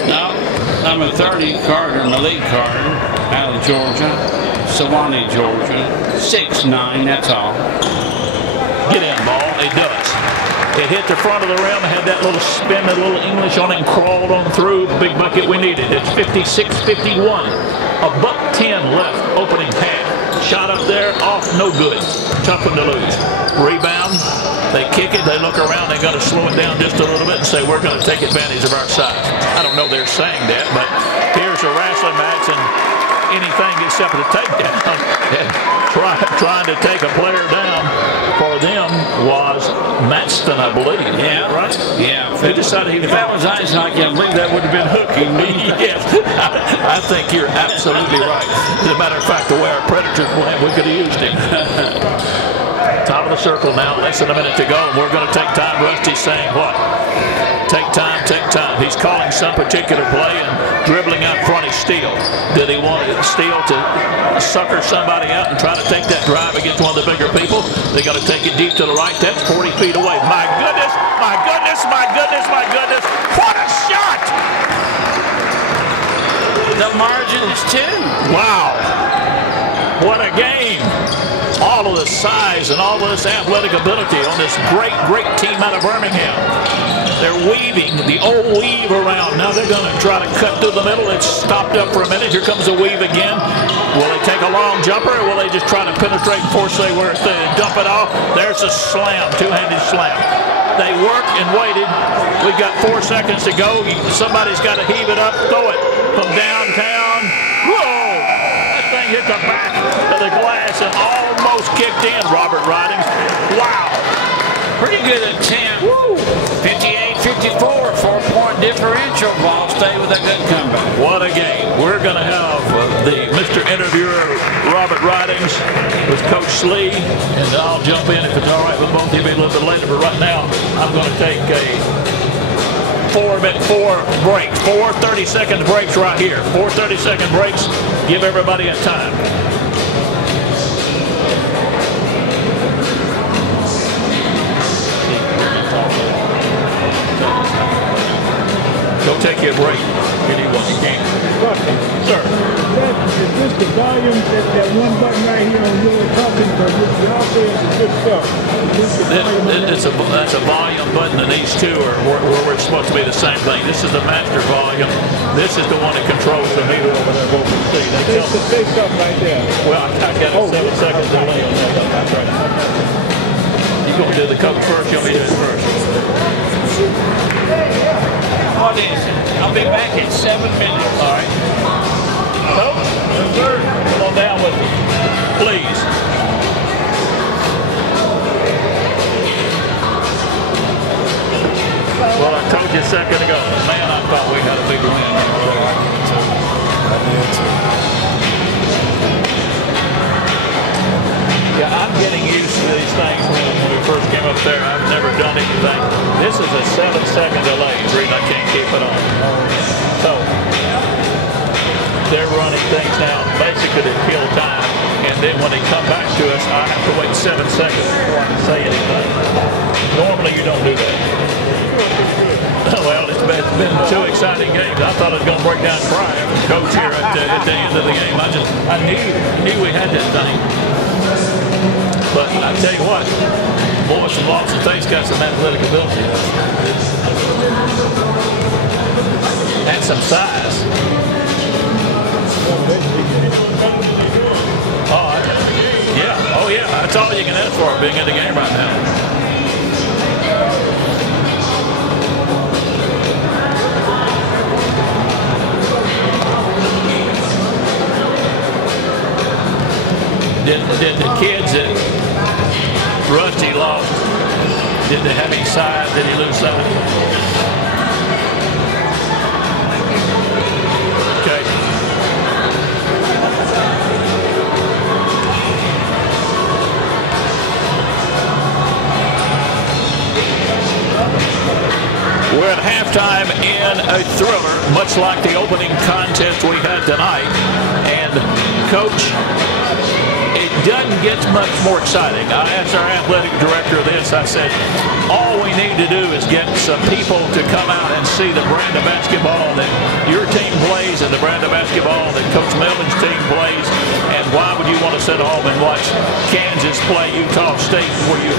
No, number 30, Malik Carter, out of Georgia, Sewanee, Georgia, 6'9", that's all. Get in, ball. It does. It hit the front of the rim, had that little spin, that little English on it, and crawled on through. Big bucket we needed. It's 56-51. $1:10 left, opening half. Shot up there, off, no good. Tough one to lose. Rebound. They kick it, they look around, they're going to slow it down just a little bit and say, we're going to take advantage of our size. I don't know they're saying that, but here's a wrestling match, and anything except the takedown. Trying to take a player down for them was Maxton, I believe. Yeah. Right? Yeah. They decided if that was ice hockey, I believe that would have been hooking. Yes. I think you're absolutely right. As a matter of fact, the way our Predators played, we could have used him. Top of the circle now, less than a minute to go, and we're going to take time. Rusty's saying what? Take time, take time. He's calling some particular play, and dribbling out front is Steele. Did he want Steele to sucker somebody out and try to take that drive against one of the bigger people? They got to take it deep to the right. That's 40 feet away. My goodness, my goodness, my goodness, my goodness. What a shot! The margin is 2. Wow. What a game. All of the size and all of this athletic ability on this great, great team out of Birmingham. They're weaving the old weave around. Now they're going to try to cut through the middle. It's stopped up for a minute. Here comes the weave again. Will they take a long jumper, or will they just try to penetrate and force they were to dump it off? There's a slam, two-handed slam. They worked and waited. We've got 4 seconds to go. Somebody's got to heave it up, throw it from downtown. Whoa! That thing hit the back of the glass and almost kicked in, Robert Ridings. Wow. Pretty good attempt. 58-54, 4-point differential. Ball State with a good comeback. What a game. We're going to have the Mr. Interviewer, Robert Ridings, with Coach Slee, and I'll jump in if it's all right with both of you a little bit later, but right now I'm going to take a 4 breaks, 4 30-second breaks right here. 4 30-second breaks. Give everybody a time. Go take you a break. Anyone you can. Sir. Is this the volume, that one button right here on your talking, but y'all say it's a good stuff. That's a volume button, and these two are where we're supposed to be the same thing. This is the master volume. This is the one that controls the meter over there. What we see. There's the big stuff right there. Well, I got a 7 seconds delay on that. That's right. You gonna do the cover first? You want me to do it first? I'll be back in 7 minutes. All right. Coach, come on down with me, please. Well, I told you a second ago, man, I thought we had a big win. I did too. Yeah, I'm getting used to these things. When we first came up there, I've never done anything. This is a 7-second delay. Reed, I can't keep it on. So they're running things now basically to kill time, and then when they come back to us, I have to wait 7 seconds before I can say anything. Normally, you don't do that. Well, it's been 2 exciting games. I thought I was going to break down and cry after the coach here at the end of the game. I knew we had that thing. But I tell you what, boys from Lawson State's got some athletic ability. And some size. Oh yeah, that's all you can ask for being in the game right now. Did the kids that Rusty lost, did they have any size? Did he lose size? Okay. We're at halftime in a thriller, much like the opening contest we had tonight. And Coach, it doesn't get much more exciting. I asked our athletic director this. I said, all we need to do is get some people to come out and see the brand of basketball that your team plays and the brand of basketball that Coach Melvin's team plays. And why would you want to sit at home and watch Kansas play Utah State where you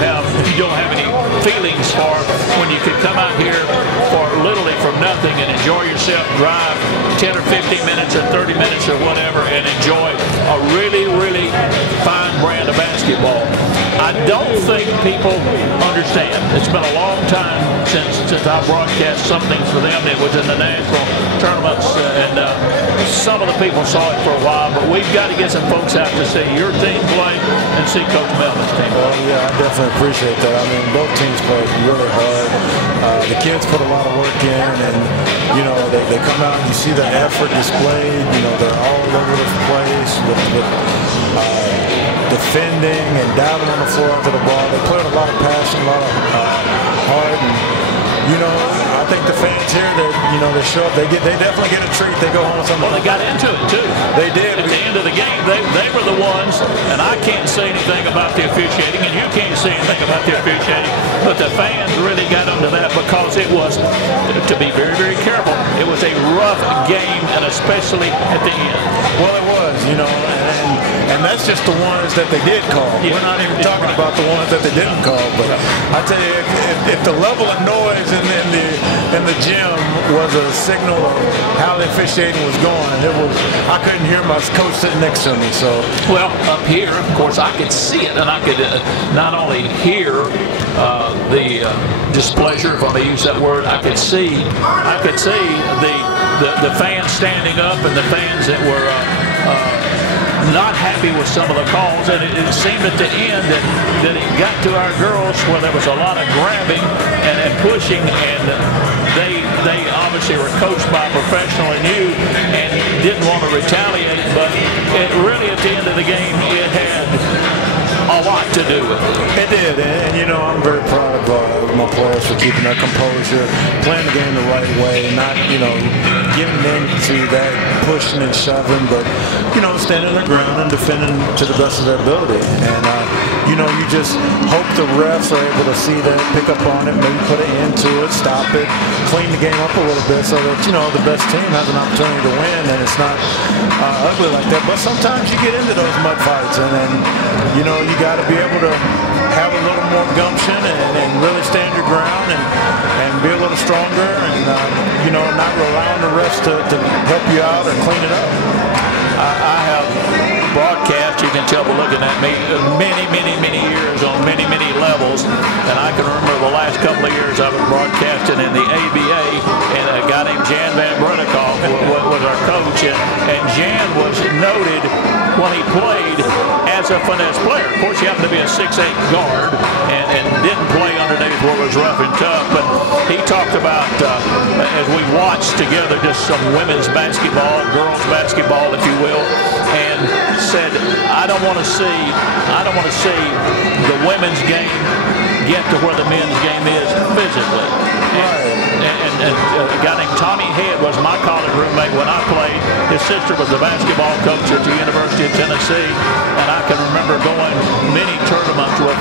don't have any feelings for, when you could come out here for literally from nothing and enjoy yourself, drive 10 or 15 minutes or 30 minutes or whatever and enjoy a really, really fine brand of basketball. I don't think people understand. It's been a long time since I broadcast something for them. It was in the national tournaments, and some of the people saw it for a while, but we've got to get some folks out to see your team play and see Coach Melvin's team play. Well, yeah, I definitely appreciate that. I mean, both teams played really hard. The kids put a lot of work in, and, you know, they come out and you see the effort displayed. You know, they're all over the place with defending and diving on the floor after the ball. They played a lot of passion, a lot of heart, and, you know, I think the fans here, they show up. They definitely get a treat. They go home with something. Well, they got into it too. They did. At the end of the game, they were the ones, and I can't say anything about the officiating, and you can't say anything about the officiating, but the fans really got into that because it was, to be very, very careful, it was a rough game, and especially at the end. Well, it was, you know, and that's just the ones that they did call. Yeah. We're not even talking about the ones that they didn't call. But I tell you, if the level of noise in the gym was a signal of how the officiating was going, and I couldn't hear my coach sitting next to me. So, well, up here, of course, I could see it, and I could not only hear the displeasure, if I may use that word. I could see the fans standing up and the fans that were not happy with some of the calls, and it seemed at the end that it got to our girls where there was a lot of grabbing and pushing, and they obviously were coached by a professional and knew and didn't want to retaliate, but it really at the end of the game it had a lot to do with it. It did, and you know, I'm very proud of my players for keeping their composure, playing the game the right way, not, you know, getting into that pushing and shoving, but, you know, standing their ground and defending to the best of their ability. And, you know, you just hope the refs are able to see that, pick up on it, maybe put an end to it, stop it, clean the game up a little bit so that, you know, the best team has an opportunity to win, and it's not ugly like that. But sometimes you get into those mud fights, and then, you know, you got to be able to have a little more gumption and really stand your ground and be a little stronger and, you know, not rely on the refs to help you out or clean it up. I have broadcast, you can tell by looking at me, many years on many levels, and I can remember the last couple of years I was broadcasting in the ABA, and a guy named Jan Van Brunikoff was our coach, and Jan was noted when he played as a finesse player. Of course, he happened to be a 6'8" guard and didn't play underneath where it was rough and tough, but he talked about, as we watched together, just some women's basketball, girls basketball, if you will, and said, I don't want to see the women's game get to where the men's game is physically. And a guy named Tommy Head was my college roommate when I played. His sister was the basketball coach at the University of Tennessee, and I can remember going many tournaments with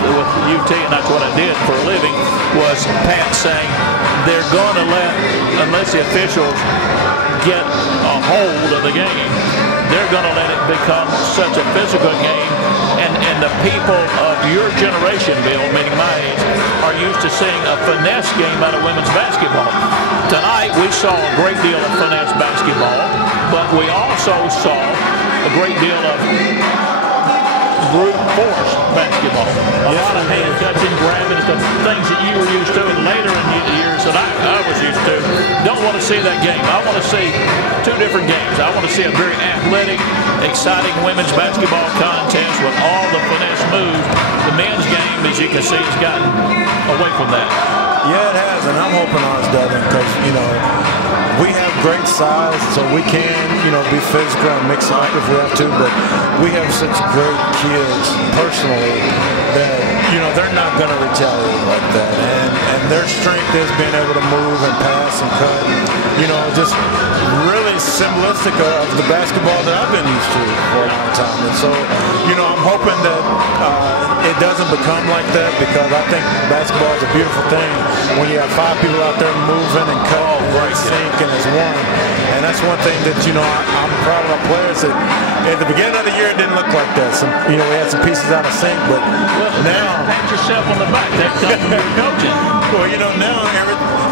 UT, and that's what I did for a living, was Pat saying, they're going to let, unless the officials get a hold of the game, they're going to let it become such a physical game, and the people of your generation, Bill, meaning my age, are used to seeing a finesse game out of women's basketball. Tonight, we saw a great deal of finesse basketball, but we also saw a great deal of brute force basketball. A lot of hand touching, grabbing, stuff, things that you were used to, and later in the years that I was used to. Don't want to see that game. I want to see two different games. I want to see a very athletic, exciting women's basketball contest with all the finesse moves. The men's game, as you can see, has gotten away from that. Yeah, it has, and I'm hoping ours doesn't, because, you know, we have great size, so we can, you know, be physical and mix it up if we have to, but we have such great kids personally that, you know, they're not going to retaliate like that, and their strength is being able to move and pass and cut, you know, just really symbolistic of the basketball that I've been used to for a long time. And so, you know, I'm hoping that it doesn't become like that, because I think basketball is a beautiful thing when you have 5 people out there moving and cutting and sinking as one. And that's one thing that, you know, I'm proud of our players. That at the beginning of the year, it didn't look like that. We had some pieces out of sync, but now, pat yourself on the back. That comes from your coaching. Well, you know, now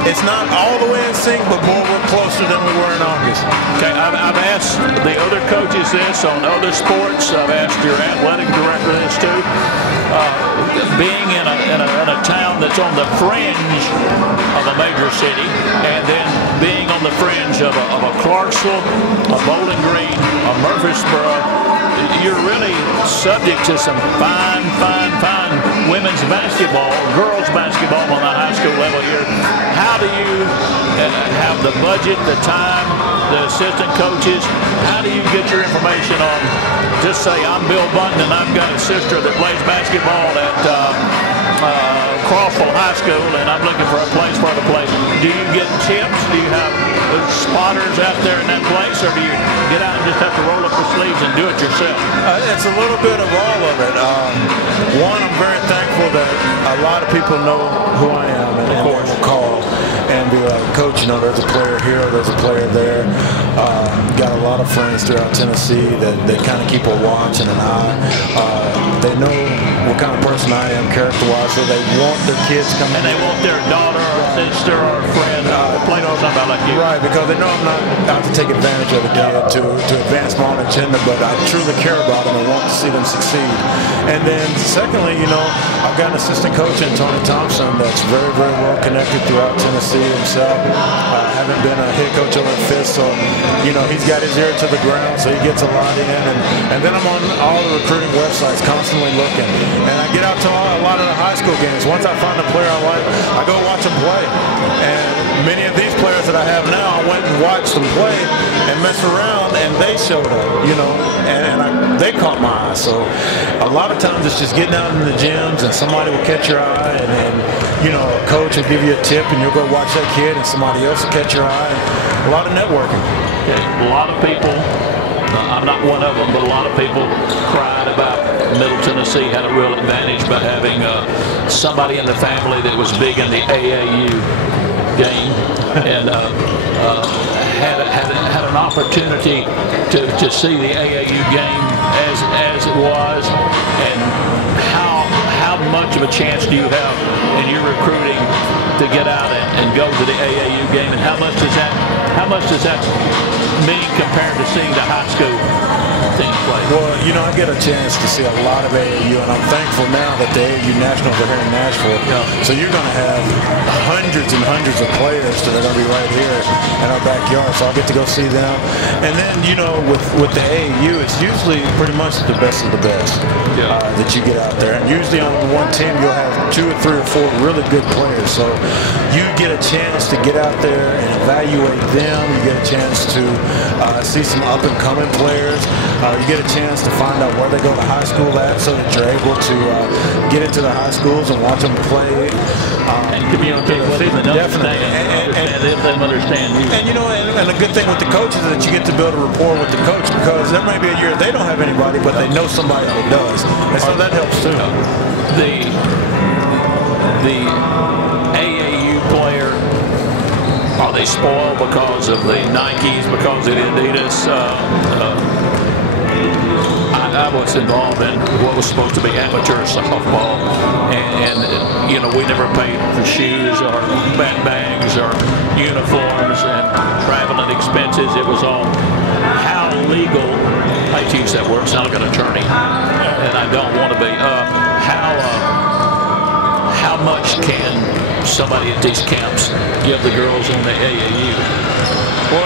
it's not all the way in sync, but boy, we're closer than we were in August. Okay, I've asked the other coaches this on other sports. I've asked your athletic director this too. Being in a town that's on the fringe of a major city, and then being on the fringe of a Clarksville, a Bowling Green, a Murfreesboro, you're really subject to some fine women's basketball, girls basketball on the high school level here. How do you have the budget, the time, the assistant coaches? How do you get your information on, just say I'm Bill Bunton and I've got a sister that plays basketball at Crawford High School and I'm looking for a place for her to play. Do you get tips? Do you have spotters out there in that place, or do you get out and just have to roll up the sleeves and do it yourself? It's a little bit of all of it. One, I'm very thankful that a lot of people know who I am and will call and be like, Coach, you know, there's a player here, there's a player there. Got a lot of friends throughout Tennessee that they kind of keep a watch and an eye. They know what kind of person I am character-wise, so they want their kids coming. And they want their daughter or sister or friend to play on somebody like you. Right, because they know I'm not out to take advantage of the kid to advance my own agenda, but I truly care about them and want to see them succeed. And then secondly, you know, I I've got an assistant coach in Tony Thompson that's very, very well connected throughout Tennessee himself. I haven't been a head coach over at Fisk, so he's got his ear to the ground, so he gets a lot in. And then I'm on all the recruiting websites, constantly looking. And I get out to a lot of the high school games. Once I find a player I like, I go watch them play. And many of these players that I have now, I went and watched them play and mess around, and they showed up, and they caught my eye. So a lot of times it's just getting out in the gyms and somebody will catch your eye, and a coach will give you a tip and you'll go watch that kid and somebody else will catch your eye. A lot of networking. A lot of people, I'm not one of them, but a lot of people cried about Middle Tennessee had a real advantage by having somebody in the family that was big in the AAU game and had an opportunity to see the AAU game as it was, and how much of a chance do you have in your recruiting to get out and go to the AAU game, and how much does that mean compared to seeing the high school teams play? Well, I get a chance to see a lot of AAU, and I'm thankful now that the AAU Nationals are here in Nashville. Yeah. So you're going to have hundreds and hundreds of players that are going to be right here in our backyard. So I'll get to go see them. And then, with the AAU, it's usually pretty much the best of the best that you get out there. And usually on one team, you'll have 2 or 3 or 4 really good players. So you get a chance to get out there and evaluate them. You get a chance to see some up-and-coming players. You get a chance to find out where they go to high school at, so that you're able to get into the high schools and watch them play. And communicate with them and definitely. Let them understand you. And the good thing with the coaches is that you get to build a rapport with the coach, because there may be a year they don't have anybody, but they know somebody that does. And so that helps too. The AAU player, are they spoiled because of the Nikes, because of the Adidas? I was involved in what was supposed to be amateur softball, and we never paid for shoes or bags or uniforms and traveling expenses. It was all how legal. I use that word. Sound like an attorney, and I don't want to be. How much can somebody at these camps give the girls in the AAU? Well,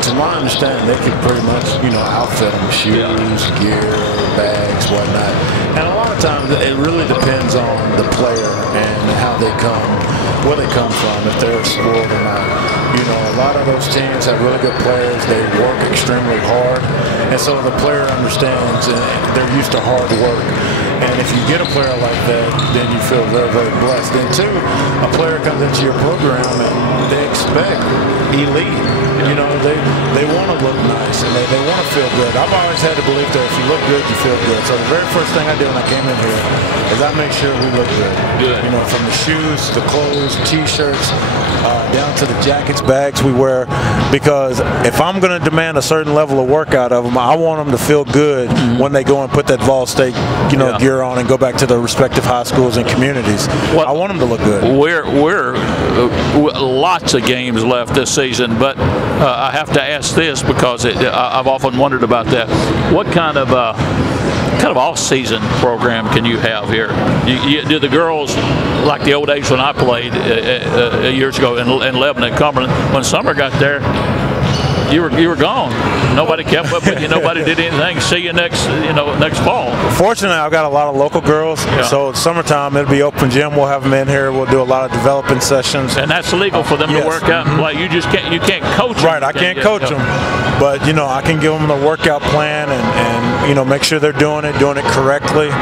to my understanding, they can pretty much, outfit them with shoes, gear, bags, whatnot. And a lot of times it really depends on the player and how they come, where they come from, if they're a sport or not. A lot of those teams have really good players. They work extremely hard. And so the player understands, and they're used to hard work. And if you get a player like that, then you feel very, very blessed. Then too, a player comes into your program and they expect elite. They want to look nice and they want to feel good. I've always had the belief that if you look good, you feel good. So the very first thing I did when I came in here is I make sure we look good. From the shoes, the clothes, T-shirts, down to the jackets, bags we wear. Because if I'm going to demand a certain level of work out of them, I want them to feel good when they go and put that Vol State, gear on and go back to their respective high schools and communities. I want them to look good. We're lots of games left this season, but I have to ask this because I've often wondered about that. What kind of off-season program can you have here? Do the girls, like the old days when I played years ago in Lebanon, Cumberland, when summer got there, you were gone. Nobody kept up with you. Nobody did anything. See you next fall. Fortunately, I've got a lot of local girls. So summertime, it'll be open gym. We'll have them in here. We'll do a lot of developing sessions. And that's legal for them to work out and play. You can't coach them. Right, I can't coach them, but I can give them the workout plan and make sure they're doing it correctly.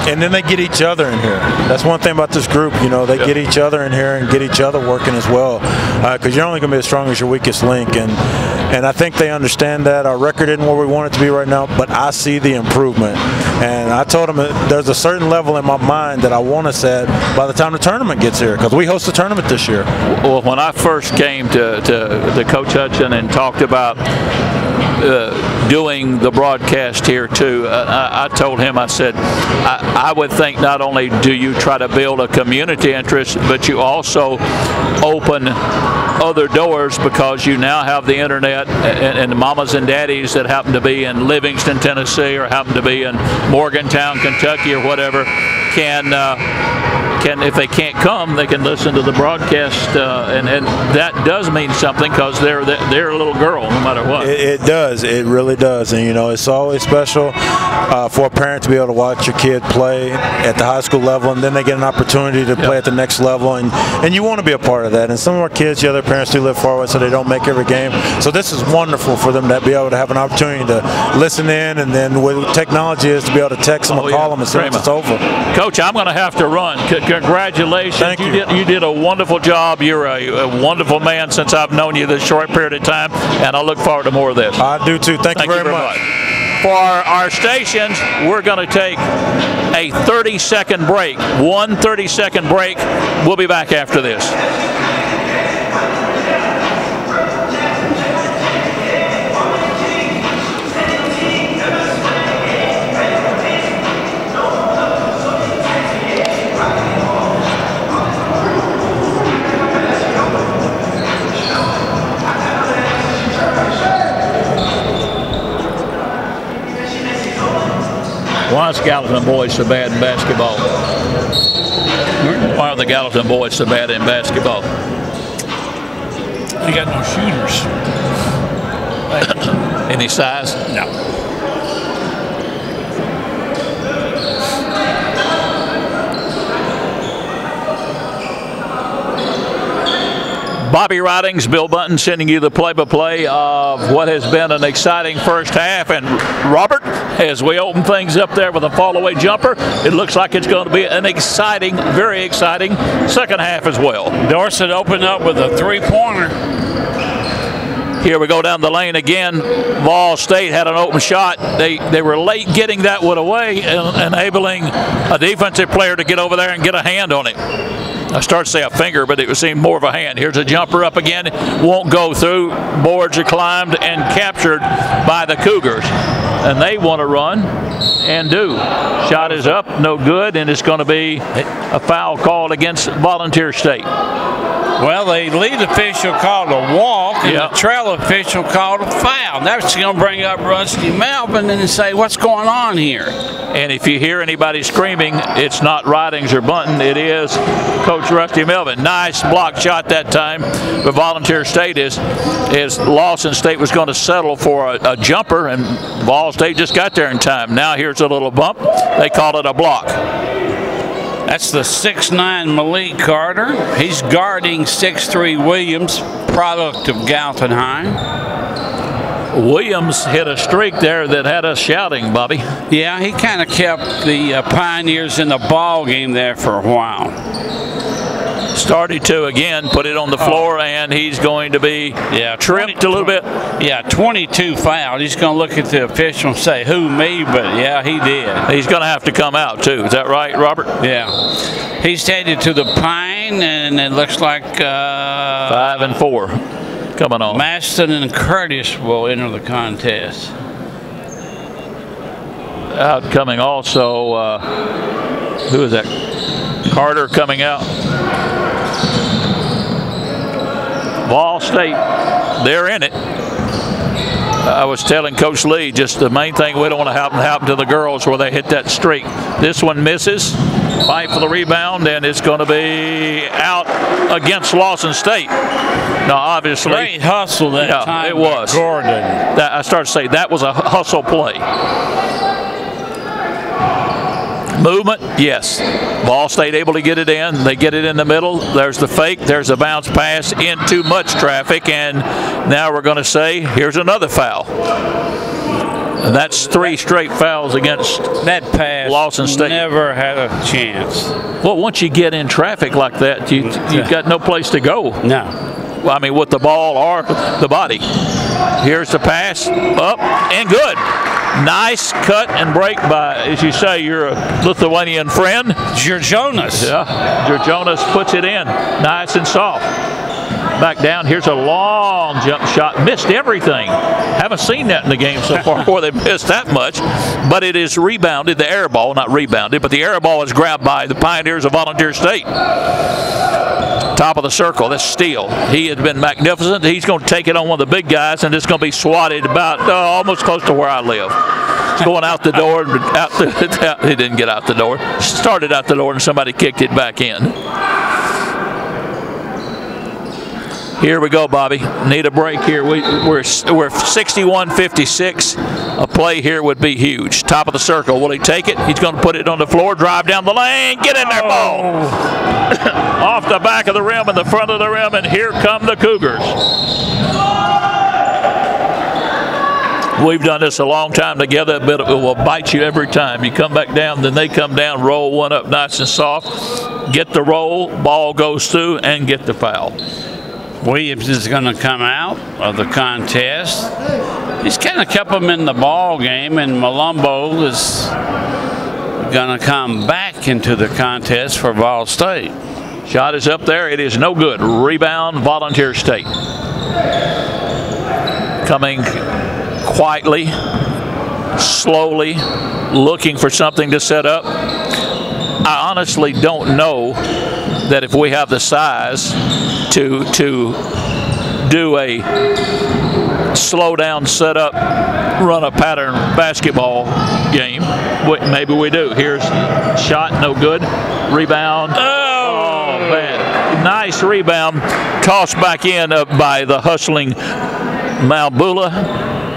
And then they get each other in here. That's one thing about this group. They get each other in here and get each other working as well. Because you're only going to be as strong as your weakest link. And I think they understand that. Our record isn't where we want it to be right now, but I see the improvement. And I told them that there's a certain level in my mind that I want us at by the time the tournament gets here, because we host a tournament this year. Well, when I first came to Coach Hudson and talked about doing the broadcast here too, I told him, I said, I would think not only do you try to build a community interest, but you also open other doors, because you now have the internet and mamas and daddies that happen to be in Livingston, Tennessee, or happen to be in Morgantown, Kentucky, or whatever. can if they can't come, they can listen to the broadcast, and that does mean something because they're a little girl no matter what. It does. It really does. And, you know, it's always special for a parent to be able to watch your kid play at the high school level, and then they get an opportunity to play at the next level, and you want to be a part of that. And some of our kids, the other parents do live far away, so they don't make every game. So this is wonderful for them to be able to have an opportunity to listen in, and then with technology is to be able to text them or call them as soon as it's over. Coach, I'm going to have to run. Congratulations. Thank you. You did a wonderful job. You're a wonderful man since I've known you this short period of time, and I look forward to more of this. I do too. Thank you very much. For our stations, we're going to take a 30-second break. 1 30-second break. We'll be back after this. Why is Gallatin boys so bad in basketball? Why are the Gallatin boys so bad in basketball? They got no shooters. Any size? No. Bobby Ridings, Bill Bunton sending you the play-by-play of what has been an exciting first half. And Robert, as we open things up there with a fall-away jumper, it looks like it's going to be an exciting, very exciting second half as well. Dorset opened up with a three-pointer. Here we go down the lane again. Ball State had an open shot. They were late getting that one away, enabling a defensive player to get over there and get a hand on it. I started to say a finger, but it seemed more of a hand. Here's a jumper up again. Won't go through. Boards are climbed and captured by the Cougars. And they want to run and do. Shot is up, no good, and it's going to be a foul called against Volunteer State. Well, the lead official called a walk, and the trail official called a foul. That's going to bring up Rusty Melvin and say, what's going on here? And if you hear anybody screaming, it's not Ridings or Bunton, it is Coach Rusty Melvin. Nice block shot that time. But Volunteer State is Lawson State was going to settle for a jumper, and Vol State just got there in time. Now here's a little bump. They call it a block. That's the 6'9" Malik Carter. He's guarding 6'3" Williams, product of Gallatin High. Williams hit a streak there that had us shouting, Bobby. Yeah, he kind of kept the Pioneers in the ball game there for a while. Started to again put it on the floor, and he's going to be tripped a little bit. Yeah, 22 fouled. He's going to look at the official and say, who, me? But, yeah, he did. He's going to have to come out, too. Is that right, Robert? Yeah. He's headed to the Pine, and it looks like 5 and 4 coming on. Maston and Curtis will enter the contest. Out coming also, who is that? Carter coming out. Ball State, they're in it. I was telling Coach Lee, just the main thing we don't want to happen to the girls where they hit that streak. This one misses. Fight for the rebound, and it's going to be out against Lawson State. Now, obviously, great hustle that time. It was. Gordon. I started to say that was a hustle play. Movement, yes. Ball State able to get it in. They get it in the middle. There's the fake. There's a bounce pass into much traffic. And now we're going to say, here's another foul. And that's 3 straight fouls against that pass. Lawson State. Never had a chance. Well, once you get in traffic like that, you've got no place to go. No. Well, I mean, with the ball or the body. Here's the pass. Up and good. Nice cut and break by, as you say, your Lithuanian friend. Jonas. Yeah, Jonas puts it in. Nice and soft. back down. Here's a long jump shot. Missed everything. Haven't seen that in the game so far where they missed that much. But it is rebounded. The air ball, not rebounded, but the air ball is grabbed by the Pioneers of Volunteer State. Top of the circle. That's Steele. He has been magnificent. He's going to take it on one of the big guys, and it's going to be swatted about almost close to where I live. It's going out the door. He didn't get out the door. Started out the door, and somebody kicked it back in. Here we go, Bobby. Need a break here. We're 61-56. A play here would be huge. Top of the circle. Will he take it? He's going to put it on the floor, drive down the lane, get in there, ball. Off the back of the rim and the front of the rim, and here come the Cougars. We've done this a long time together, but it will bite you every time. You come back down, then they come down, roll one up nice and soft, get the roll, ball goes through, and get the foul. Williams is going to come out of the contest. He's kind of kept them in the ball game, and Malumbo is going to come back into the contest for Vol State. Shot is up there. It is no good. Rebound, Volunteer State. Coming quietly, slowly, looking for something to set up. I honestly don't know that if we have the size to do a slow down, set up, run a pattern basketball game. Maybe we do. Here's shot, no good. Rebound. Oh man. Nice rebound. Tossed back in by the hustling Malbula.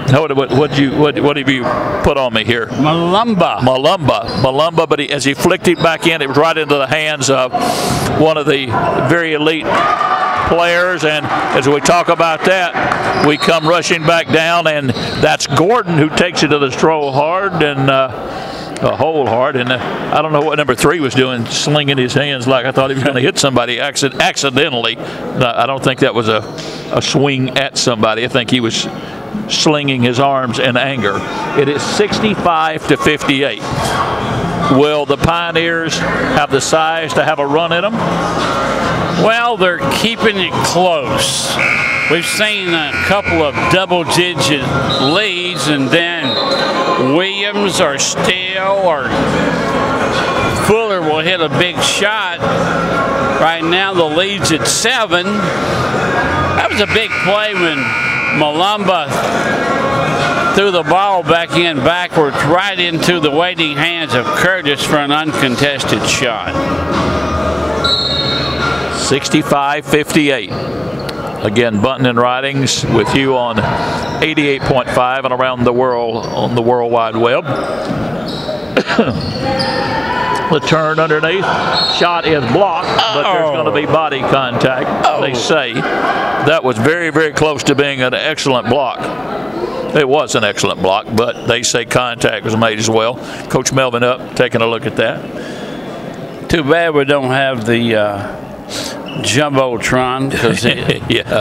What have you put on me here? Malumba. But as he flicked it back in, it was right into the hands of one of the very elite players. And as we talk about that, we come rushing back down, and that's Gordon who takes it to the stroll hard and a hole hard. And I don't know what number 3 was doing, slinging his hands like I thought he was going to hit somebody accidentally. I don't think that was a swing at somebody. I think he was slinging his arms in anger. It is 65-58. Will the Pioneers have the size to have a run in them? Well, they're keeping it close. We've seen a couple of double-digit leads, and then Williams or Steele or Fuller will hit a big shot. Right now, the lead's at 7. That was a big play when Malumba threw the ball back in backwards right into the waiting hands of Curtis for an uncontested shot. 65-58. Again, Bunton and Ridings with you on 88.5 and around the world on the World Wide Web. The turn underneath. Shot is blocked, but there's going to be body contact, they say. That was very, very close to being an excellent block. It was an excellent block, but they say contact was made as well. Coach Melvin up, taking a look at that. Too bad we don't have the Jumbotron, because yeah.